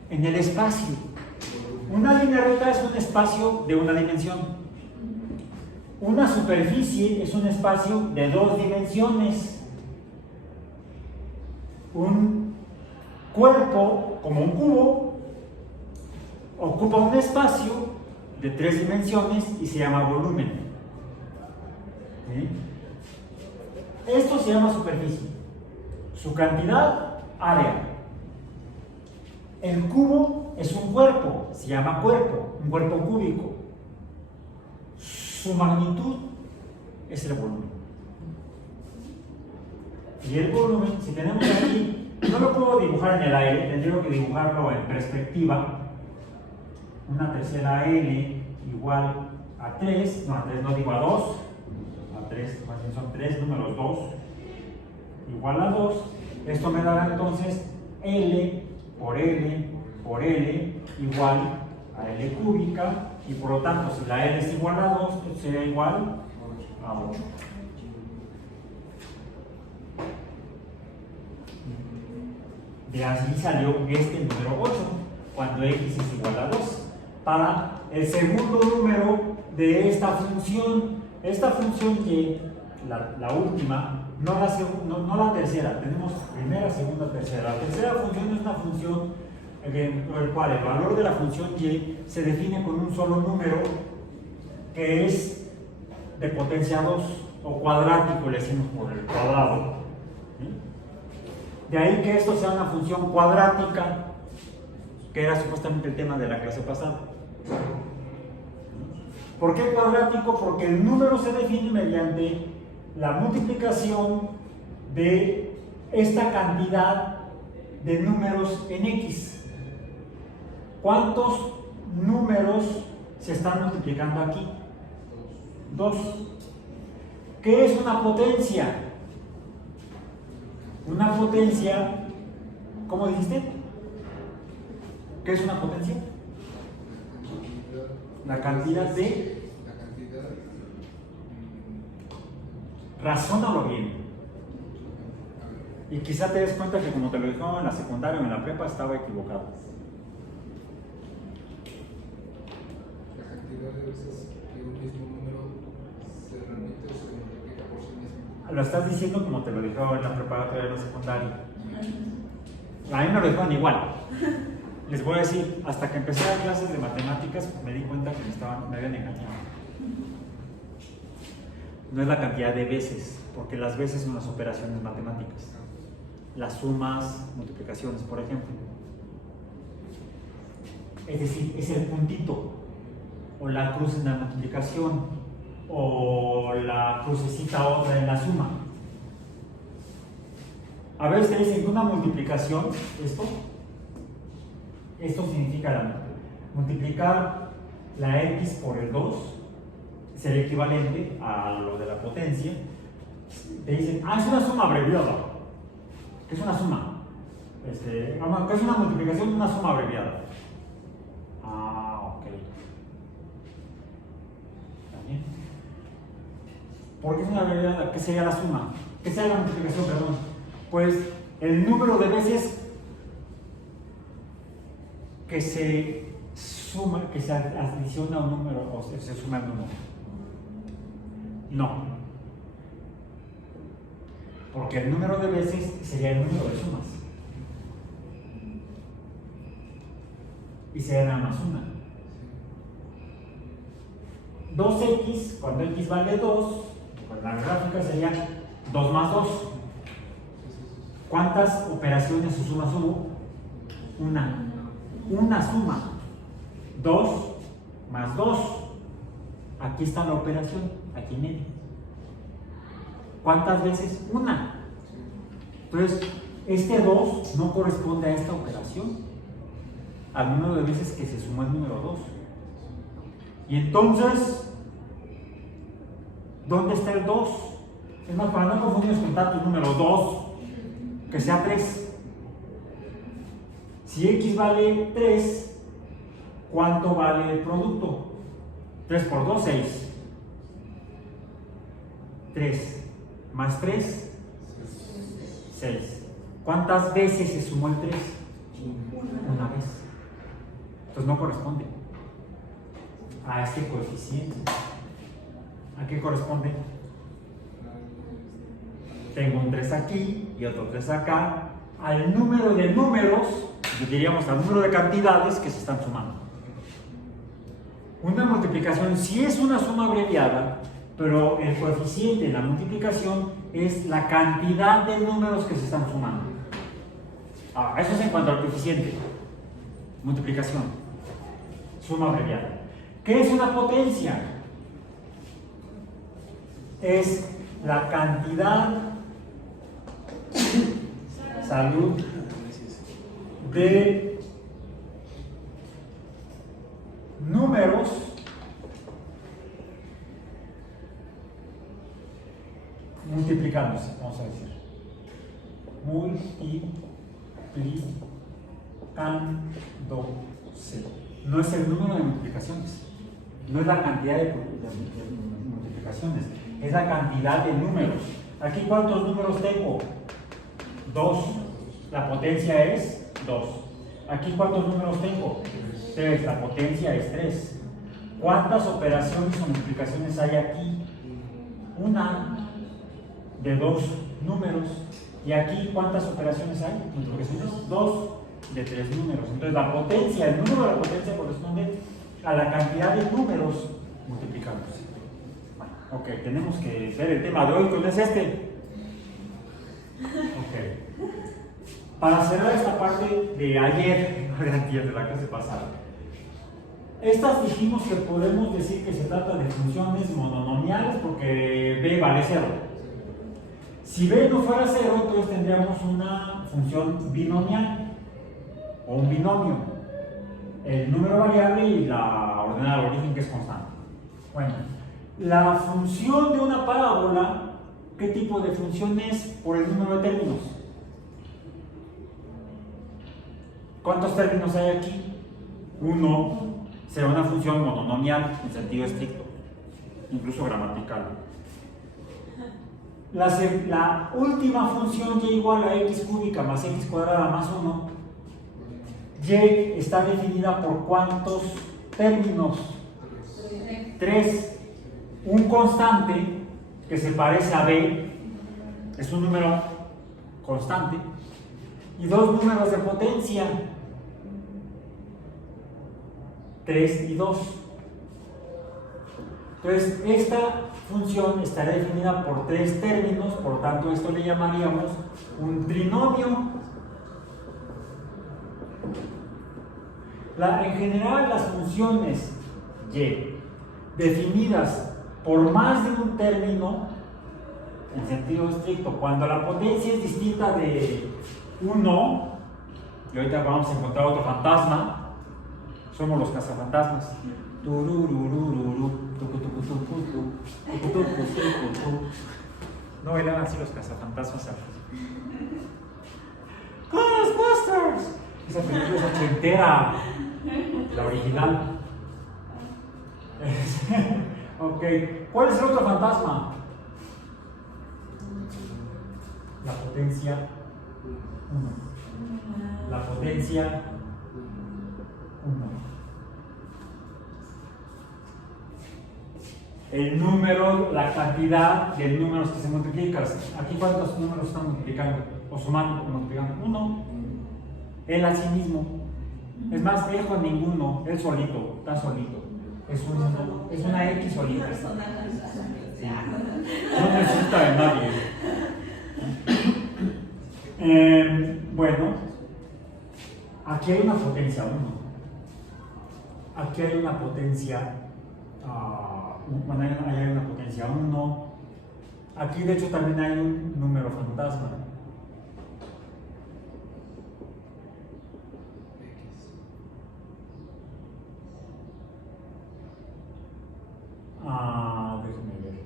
en el espacio. Una línea recta es un espacio de una dimensión. Una superficie es un espacio de 2 dimensiones. Un cuerpo, como un cubo, ocupa un espacio de 3 dimensiones y se llama volumen. ¿Sí? Esto se llama superficie. Su cantidad, área. El cubo es un cuerpo, se llama cuerpo, un cuerpo cúbico. Su magnitud es el volumen. Y el volumen, si tenemos aquí, no lo puedo dibujar en el aire, tendría que dibujarlo en perspectiva. Una tercera L igual a 3, no, a 3 no digo a 2, a 3, más bien son 3 números 2, igual a 2. Esto me dará entonces L por L por L igual a L cúbica, y por lo tanto, si la L es igual a 2, esto sería igual a 8. De así salió este número 8, cuando x es igual a 2. Para el segundo número de esta función y, la última, no la tercera, tenemos primera, segunda, tercera. La tercera función es una función por el cual el valor de la función y se define con un solo número que es de potencia 2 o cuadrático, le decimos por el cuadrado. ¿Sí? De ahí que esto sea una función cuadrática, que era supuestamente el tema de la clase pasada. ¿Por qué cuadrático? Porque el número se define mediante la multiplicación de esta cantidad de números en X. ¿Cuántos números se están multiplicando aquí? 2. ¿Qué es una potencia? Una potencia, ¿cómo dijiste? ¿Qué es una potencia? La cantidad de... Razónalo bien. Y quizá te des cuenta que como te lo dijeron en la secundaria o en la prepa estaba equivocado. La cantidad de veces que un mismo número se repite o se multiplica por sí mismo. Lo estás diciendo como te lo dijeron en la preparatoria y en la secundaria. A mí me lo dijeron igual. Les voy a decir, hasta que empecé a dar clases de matemáticas me di cuenta que me habían engañado. No es la cantidad de veces, porque las veces son las operaciones matemáticas. Las sumas, multiplicaciones, por ejemplo. Es decir, es el puntito, o la cruz en la multiplicación, o la crucecita otra en la suma. A ver, ustedes dicen que una multiplicación, esto significa multiplicar la x por el 2, es el equivalente a lo de la potencia. Te dicen, es una suma abreviada. ¿Qué es una suma? ¿Qué es una multiplicación? Una suma abreviada. Ok. ¿Está bien? ¿Por qué es una abreviada? ¿Qué sería la suma? ¿Qué sería la multiplicación, perdón? Pues el número de veces que se suma, que se adiciona a un número o se suma el número. No. Porque el número de veces sería el número de sumas. Y sería nada más una. 2x, cuando x vale 2, pues la gráfica sería 2 más 2. ¿Cuántas operaciones o sumas hubo? Una suma. 2 más 2. Aquí está la operación, aquí en medio. ¿Cuántas veces? Una. Entonces, este 2 no corresponde a esta operación, al número de veces que se sumó el número 2. Y entonces, ¿dónde está el 2? Es más, para no confundirnos con tanto número 2, que sea 3. Si x vale 3, ¿cuánto vale el producto? 3 por 2, 6. 3 más 3, 6. ¿Cuántas veces se sumó el 3? Una vez. Entonces no corresponde a este coeficiente. ¿A qué corresponde? Tengo un 3 aquí y otro 3 acá. Al número de números, diríamos al número de cantidades que se están sumando. Una multiplicación sí es una suma abreviada, pero el coeficiente en la multiplicación es la cantidad de números que se están sumando. Eso es en cuanto al coeficiente. Multiplicación. Suma abreviada. ¿Qué es una potencia? Es la cantidad, salud, de números multiplicándose, vamos a decir. Multiplicándose. No es el número de multiplicaciones, no es la cantidad de multiplicaciones, es la cantidad de números. Aquí, ¿cuántos números tengo? 2. La potencia es 2. Aquí, ¿cuántos números tengo? 3. La potencia es 3. ¿Cuántas operaciones o multiplicaciones hay aquí? Una de 2 números. ¿Y aquí cuántas operaciones hay? Multiplicaciones 2 de 3 números. Entonces la potencia, el número de la potencia corresponde a la cantidad de números multiplicados. Ok, tenemos que ver el tema de hoy. ¿Cuál es este? Ok. Para cerrar esta parte de ayer, no de antier, de la clase pasada, estas dijimos que podemos decir que se trata de funciones monomiales porque b vale 0. Si b no fuera 0, entonces tendríamos una función binomial o un binomio. El número variable y la ordenada de origen, que es constante. Bueno, la función de una parábola, ¿qué tipo de función es por el número de términos? ¿Cuántos términos hay aquí? 1. Será una función monomial en sentido estricto, incluso gramatical. La última función y igual a x cúbica más x cuadrada más 1, y está definida por ¿cuántos términos? 3. Un constante que se parece a b es un número constante y 2 números de potencia, 3 y 2. Entonces esta función estará definida por 3 términos, por tanto esto le llamaríamos un trinomio. En general, las funciones y definidas por más de un término, en sentido estricto, cuando la potencia es distinta de 1, y ahorita vamos a encontrar otro fantasma, somos los cazafantasmas. No bailan así los cazafantasmas. ¡Ghostbusters! Esa película es ochentera, la original. Ok, ¿cuál es el otro fantasma? La potencia 1. La potencia 1. El número, la cantidad de números que se multiplican. Aquí, ¿cuántos números están multiplicando? O sumando, o multiplicando. 1. Él a sí mismo. Es más, él con ninguno, él solito, está solito. Es una X solita. Sí. No necesita de nadie. Bueno, aquí hay una potencia 1. Aquí hay una potencia bueno, ahí hay una potencia 1. Aquí de hecho también hay un número fantasma. Déjeme ver.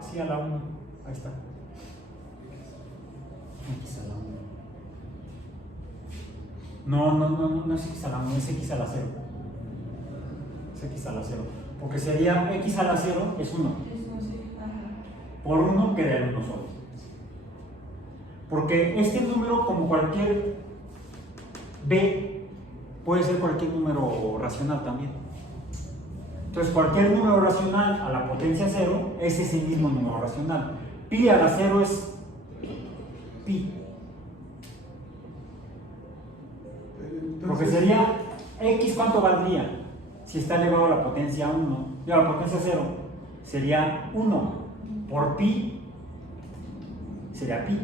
Sí, a la 1. Ahí está. X a la 1. No es X a la 1, es X a la 0. Es X a la 0. Porque sería X a la 0 es 1. Por 1 queda el 1 solo. Porque este número, como cualquier B, puede ser cualquier número racional también. Entonces, cualquier número racional a la potencia 0 es ese mismo número racional. Pi a la 0 es pi. Porque sería X, ¿cuánto valdría? Si está elevado a la potencia 1, a la potencia 0, sería 1 por pi, sería pi.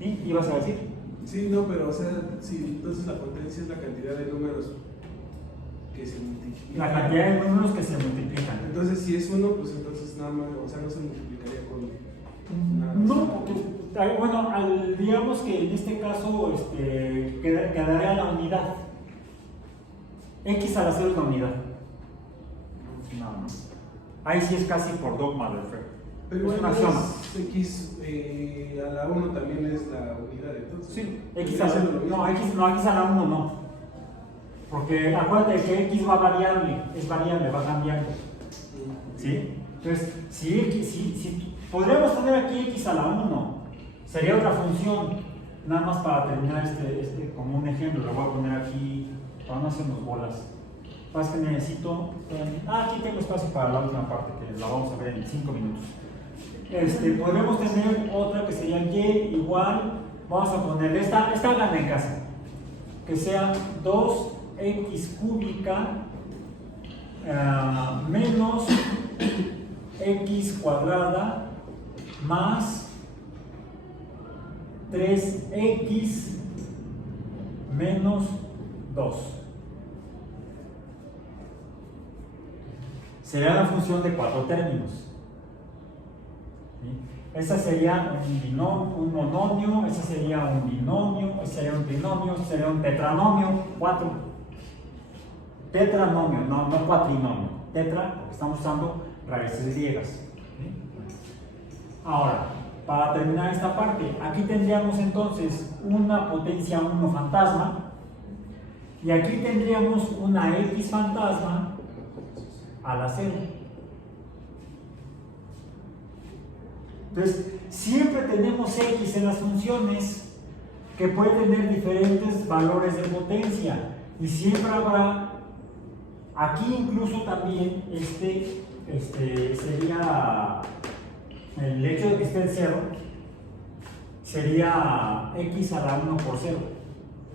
¿Sí? ¿Ibas a decir? Sí, no, pero o sea, sí, entonces la potencia es la cantidad de números que se multiplican. La cantidad de números que se multiplican. Entonces, si es 1, pues entonces nada más, o sea, no se multiplicaría con nada. No, porque, bueno, digamos que en este caso quedaría la unidad. X a la 0 es la unidad. Nada más. Ahí sí es casi por dogma del Frege. Pero es un axioma. X a la 1 también es la unidad, entonces. Sí, X a la 1. No, X a la 1 no. Porque acuérdate que X va variable, es variable, va cambiando. ¿Sí? Entonces, si podríamos tener aquí X a la 1, sería otra función. Nada más para terminar como un ejemplo, lo voy a poner aquí para no hacernos bolas. Pasa que necesito. Aquí tengo espacio para la última parte, que la vamos a ver en 5 minutos. Podemos tener otra que sería Y igual. Vamos a poner esta gana en casa, que sea 2x cúbica menos x cuadrada más 3x menos 2. Sería una función de 4 términos. ¿Sí? Esa sería un monomio, ese sería un binomio, ese sería un trinomio, ese sería un tetranomio, 4. Tetranomio, no cuatrinomio. Tetra, porque estamos usando raíces griegas. ¿Sí? Ahora, para terminar esta parte, aquí tendríamos entonces una potencia 1 fantasma y aquí tendríamos una x fantasma a la 0. Entonces, siempre tenemos x en las funciones que pueden tener diferentes valores de potencia y siempre habrá, aquí incluso también sería el hecho de que esté el 0 sería x a la 1 por 0.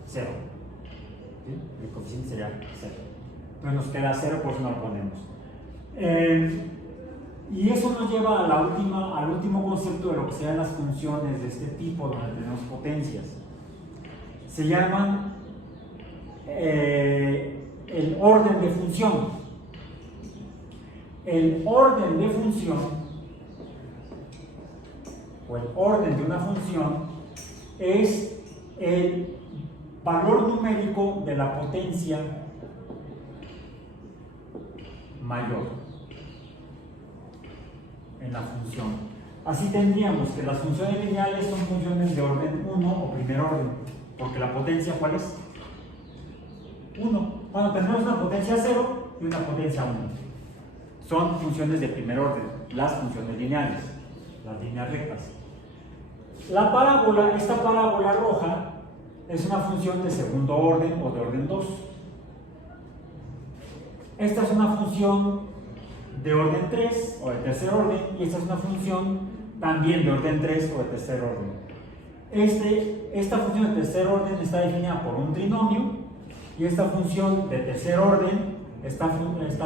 0. ¿Sí? El coeficiente sería 0. Entonces nos queda 0, por eso no lo ponemos. Y eso nos lleva al último concepto de lo que sean las funciones de este tipo, donde tenemos potencias. Se llaman el orden de función. El orden de función, o el orden de una función, es el valor numérico de la potencia mayor en la función. Así tendríamos que las funciones lineales son funciones de orden 1 o primer orden, porque la potencia, ¿cuál es? 1. Bueno, tenemos una potencia 0 y una potencia 1. Son funciones de primer orden, las funciones lineales, las líneas rectas. La parábola, esta parábola roja, es una función de segundo orden o de orden 2. Esta es una función de orden 3 o de tercer orden y esta es una función también de orden 3 o de tercer orden. Esta función de tercer orden está definida por un trinomio y esta función de tercer orden está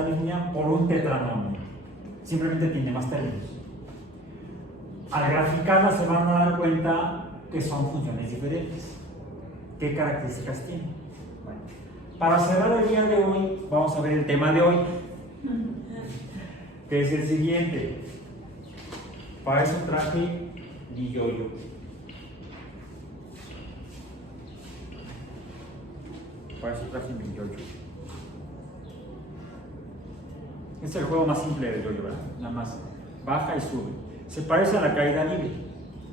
definida por un tetranomio. Simplemente tiene más términos. Al graficarla se van a dar cuenta que son funciones diferentes. ¿Qué características tienen? Bueno, para cerrar el día de hoy, vamos a ver el tema de hoy, que es el siguiente. Para eso traje mi yo-yo. Para eso traje mi yo-yo. Este es el juego más simple del yo-yo, ¿verdad? Nada más baja y sube. Se parece a la caída libre.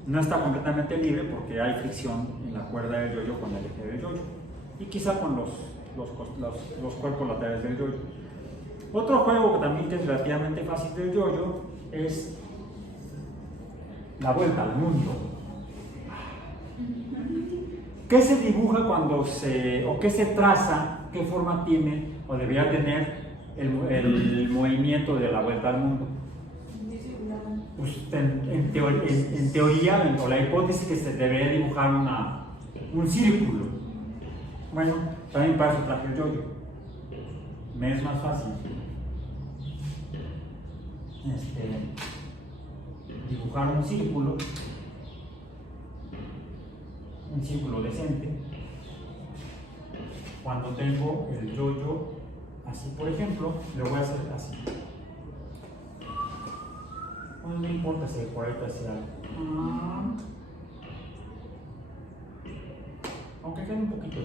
No está completamente libre porque hay fricción en la cuerda del yo-yo con el eje del yo-yo. Y quizá con los cuerpos laterales del yo-yo. Otro juego que también es relativamente fácil del yo-yo es la vuelta al mundo. ¿Qué se dibuja cuando o qué se traza, qué forma tiene o debería tener el movimiento de la vuelta al mundo? Pues en teoría, o la hipótesis que se debería dibujar un círculo. Bueno, también para eso traje el yo-yo. Me es más fácil dibujar un círculo decente, cuando tengo el yo-yo así. Por ejemplo, lo voy a hacer así. No me importa si por ahí hacia algo, aunque quede un poquito.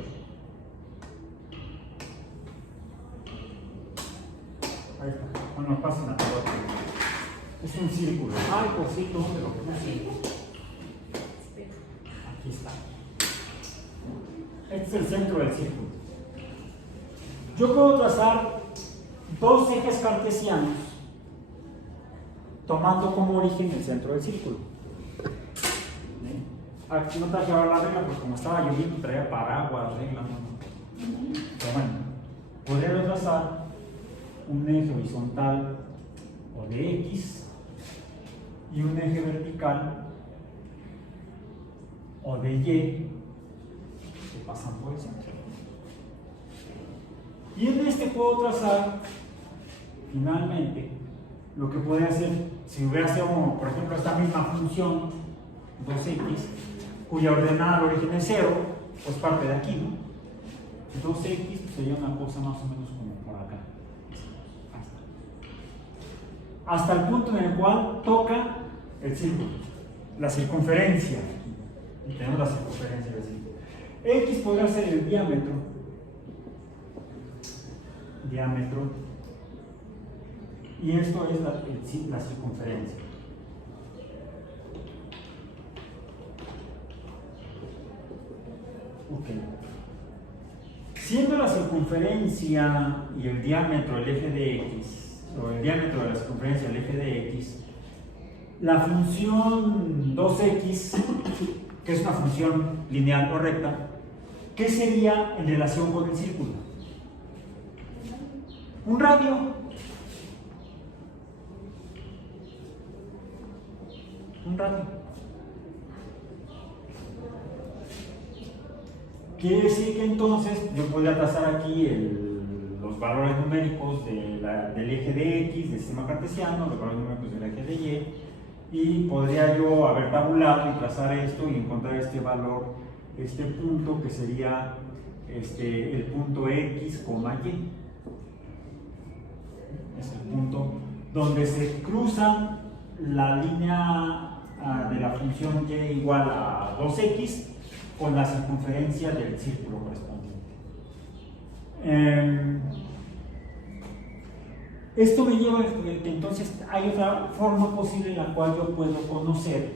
Ahí está. Bueno, pasen a todo. Es un círculo. Ay, cosito, ¿dónde lo puse? Aquí está. Este es el centro del círculo. Yo puedo trazar dos ejes cartesianos tomando como origen el centro del círculo. Aquí no traje ahora la regla porque como estaba lloviendo traía paraguas, regla, no. Pero bueno, podría trazar un eje horizontal o de X y un eje vertical o de Y que pasan por el centro. Y en este puedo trazar finalmente lo que podría ser, si hubiera sido, por ejemplo, esta misma función 2x, cuya ordenada al origen es 0, pues parte de aquí, ¿no? 2x sería una cosa más o menos como por acá. Hasta el punto en el cual toca el círculo, la circunferencia. Y tenemos la circunferencia del círculo. X podría ser el diámetro. Y esto es la circunferencia. Ok. Siendo la circunferencia y el diámetro el eje de X, o el diámetro de la circunferencia el eje de X, la función 2x, que es una función lineal o recta, ¿qué sería en relación con el círculo? Un radio. Un radio. Quiere decir que entonces yo podría trazar aquí los valores numéricos del eje de X, del sistema cartesiano, los valores numéricos del eje de Y, y podría yo haber tabulado y trazar esto y encontrar este valor, este punto que sería el punto X, Y. Es el punto donde se cruza la línea de la función y igual a 2x con la circunferencia del círculo correspondiente. Esto me lleva a que entonces hay otra forma posible en la cual yo puedo conocer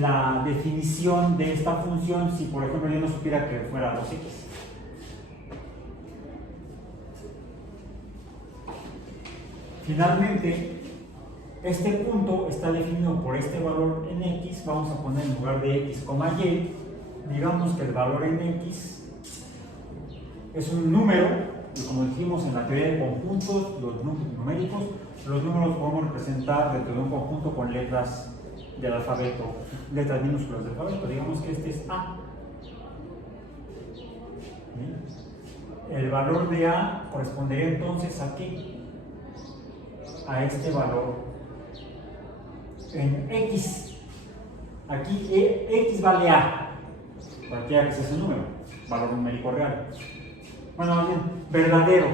la definición de esta función si, por ejemplo, yo no supiera que fuera 2x. Finalmente, este punto está definido por este valor en X. Vamos a poner en lugar de X, Y. Digamos que el valor en X es un número, y como dijimos en la teoría de conjuntos, los numéricos, los números podemos representar dentro de un conjunto con letras del alfabeto, letras minúsculas del alfabeto. Digamos que este es A. El valor de A correspondería entonces a ¿qué? A este valor en X. Aquí X vale A, cualquiera que sea ese número, valor numérico real. bueno, más bien, verdadero,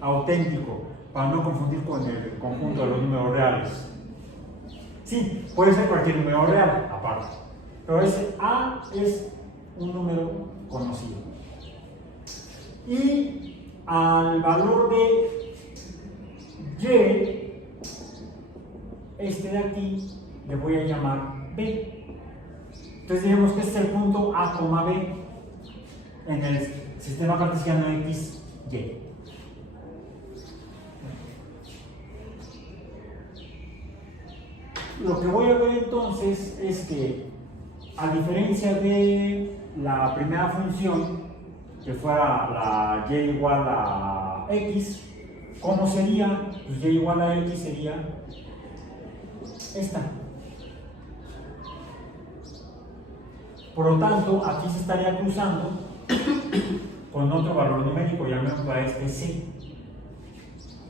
auténtico, para no confundir con el conjunto de los números reales. Sí, puede ser cualquier número real, aparte, pero ese A es un número conocido. Y al valor de Y, este de aquí, le voy a llamar B. Entonces diremos que este es el punto A, B en el sistema cartesiano X, Y. Lo que voy a ver entonces es que, a diferencia de la primera función, que fuera la y igual a x, ¿cómo sería? Pues y igual a x sería esta. Por lo tanto, aquí se estaría cruzando con otro valor numérico, llamemos a este c.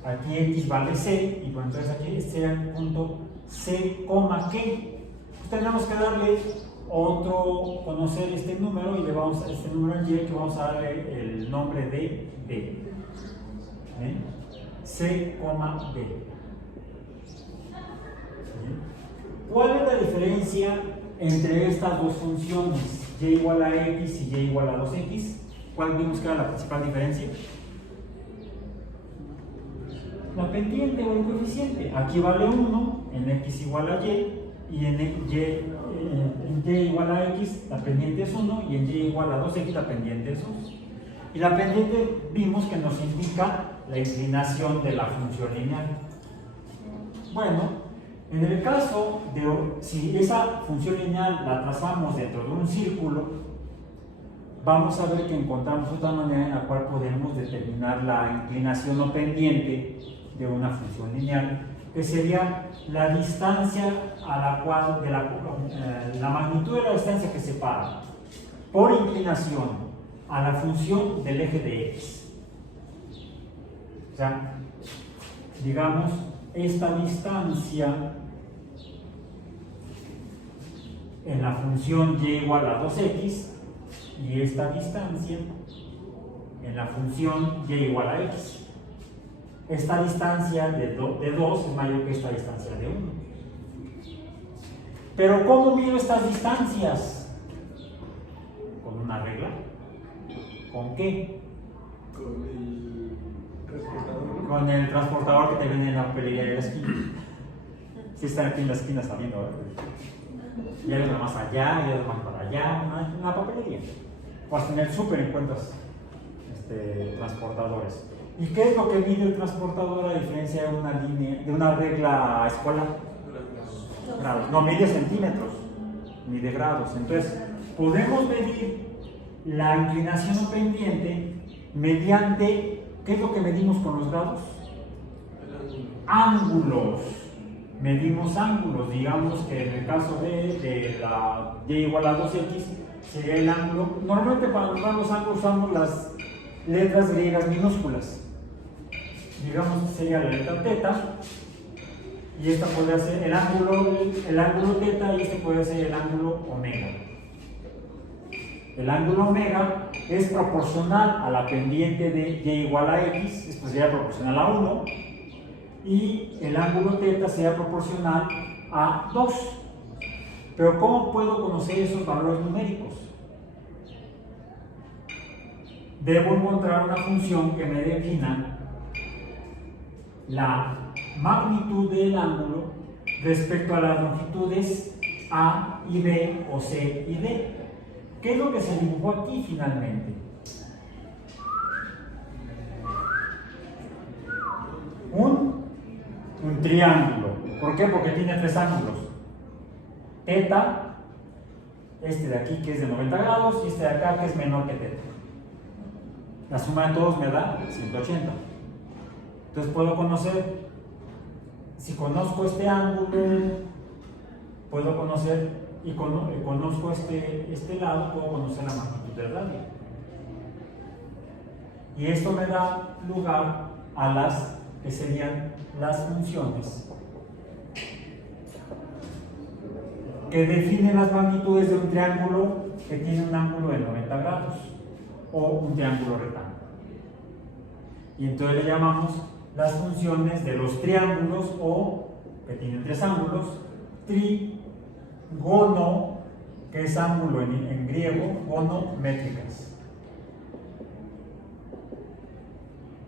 Aquí x vale c, y pues entonces aquí este sería el punto c, ¿qué? Pues tenemos que darle conocer este número, y le vamos a este número en y, que vamos a darle el nombre de b. C, b. ¿Cuál es la diferencia entre estas dos funciones, y igual a x y y igual a 2x? ¿Cuál vimos que era la principal diferencia? La pendiente o el coeficiente. Aquí vale 1, en x igual a y, y en y igual a x la pendiente es 1, y en y igual a 2x la pendiente es 2. Y la pendiente vimos que nos indica la inclinación de la función lineal. Bueno, en el caso de si esa función lineal la trazamos dentro de un círculo, vamos a ver que encontramos otra manera en la cual podemos determinar la inclinación o pendiente de una función lineal, que sería la distancia a la cual, la magnitud de la distancia que separa por inclinación a la función del eje de x. O sea, digamos, esta distancia en la función y igual a 2x, y esta distancia en la función y igual a x. Esta distancia de 2 es mayor que esta distancia de 1. Pero ¿cómo mido estas distancias? ¿Con una regla? ¿Con qué? Con el transportador. Con el transportador que te vende en la papelería de la esquina. Si están aquí en la esquina, está viendo, ¿verdad? Y hay uno más allá, y hay otro más para allá, una papelería. O hasta en el súper encuentras transportadores. ¿Y qué es lo que mide el transportador a diferencia de una regla escolar? Grados. No mide centímetros, mide grados. Entonces, podemos medir la inclinación o pendiente mediante, ¿qué es lo que medimos con los grados? Ángulos. Medimos ángulos. Digamos que en el caso de la y igual a 2x sería el ángulo. Normalmente para nombrar los ángulos usamos las letras griegas minúsculas. Digamos que sería la letra teta, y esta podría ser el ángulo teta, y este puede ser el ángulo omega. El ángulo omega es proporcional a la pendiente de y igual a x, esto sería proporcional a 1, y el ángulo teta sería proporcional a 2. Pero ¿cómo puedo conocer esos valores numéricos? Debo encontrar una función que me defina la magnitud del ángulo respecto a las longitudes A y B o C y D. ¿Qué es lo que se dibujó aquí finalmente? Un triángulo. ¿Por qué? Porque tiene 3 ángulos. Teta, este de aquí que es de 90 grados, y este de acá que es menor que teta. La suma de todos me da 180. Entonces puedo conocer, si conozco este ángulo, puedo conocer, y conozco este lado, puedo conocer la magnitud del radio. Y esto me da lugar a las que serían las funciones que definen las magnitudes de un triángulo que tiene un ángulo de 90 grados o un triángulo rectángulo. Y entonces le llamamos las funciones de los triángulos o, que tienen tres ángulos, trigono, que es ángulo en griego, gonométricas.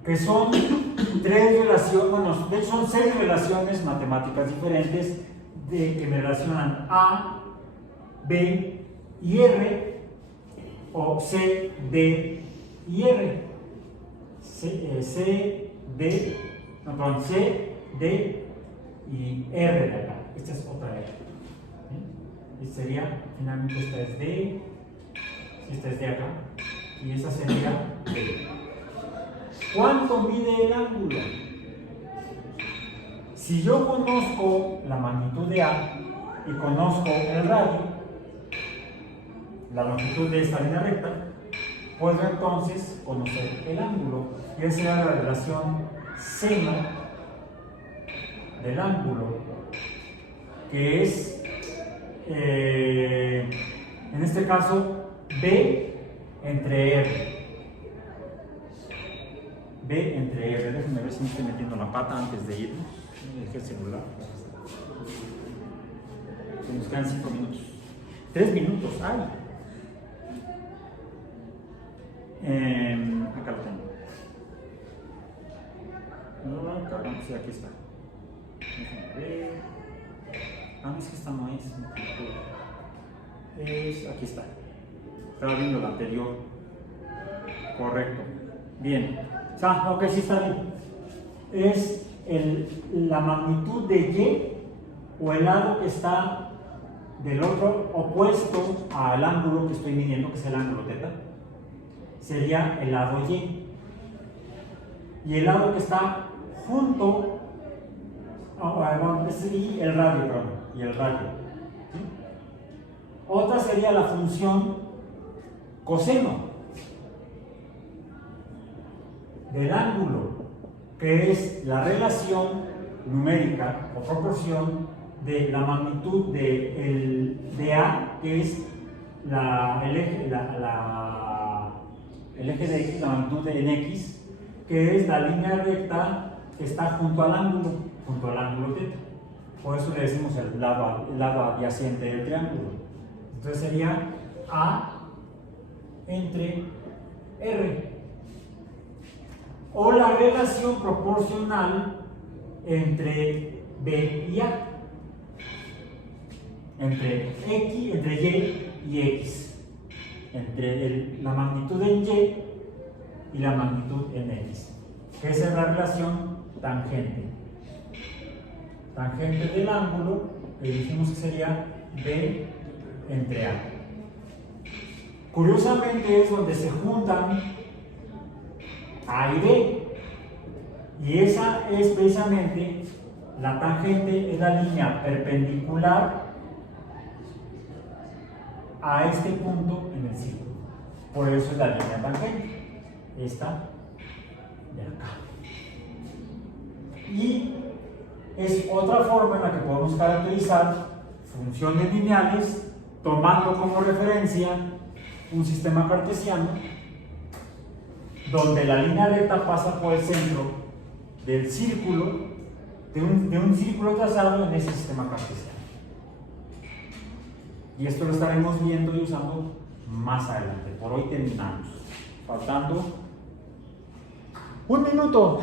Que son tres relaciones, bueno, de hecho son 6 relaciones matemáticas diferentes que me relacionan A, B y R, o C, D y R. C, D y R de acá. Esta es otra R. ¿Sí? Y sería, finalmente esta es D, esta es de acá, y esta sería D. ¿Cuánto mide el ángulo? Si yo conozco la magnitud de A y conozco el radio, la longitud de esta línea recta, puedo entonces conocer el ángulo. Y esa será la relación seno del ángulo, que es, en este caso, B entre R. B entre R. Déjenme ver si me estoy metiendo la pata antes de irnos. Me dejé el celular. Se nos quedan 5 minutos. 3 minutos. ¡Ay! Acá lo tengo. No, caramba, sí, aquí está. Déjenme ver. Ah, no, es que esta no es. Aquí está. Estaba viendo la anterior. Correcto. Bien. Ok, sí está bien. Es la magnitud de Y o el lado que está del otro opuesto al ángulo que estoy midiendo, que es el ángulo θ. Sería el lado Y. Y el lado que está junto, y el radio, perdón, y el radio. ¿Sí? Otra sería la función coseno del ángulo, que es la relación numérica o proporción de la magnitud de A, que es el eje de X, la magnitud en X, que es la línea recta que está junto al ángulo θ. Por eso le decimos el lado adyacente del triángulo. Entonces sería A entre R. O la relación proporcional entre B y A, entre Y y X, entre la magnitud en Y y la magnitud en X, que es la relación tangente del ángulo, que dijimos que sería B entre A. Curiosamente es donde se juntan A y B, y esa es precisamente la tangente, es la línea perpendicular a este punto en el círculo. Por eso es la línea tangente, esta de acá. Y es otra forma en la que podemos caracterizar funciones lineales tomando como referencia un sistema cartesiano donde la línea recta pasa por el centro del círculo, de un círculo trazado en ese sistema cartesiano. Y esto lo estaremos viendo y usando más adelante. Por hoy terminamos. Faltando 1 minuto.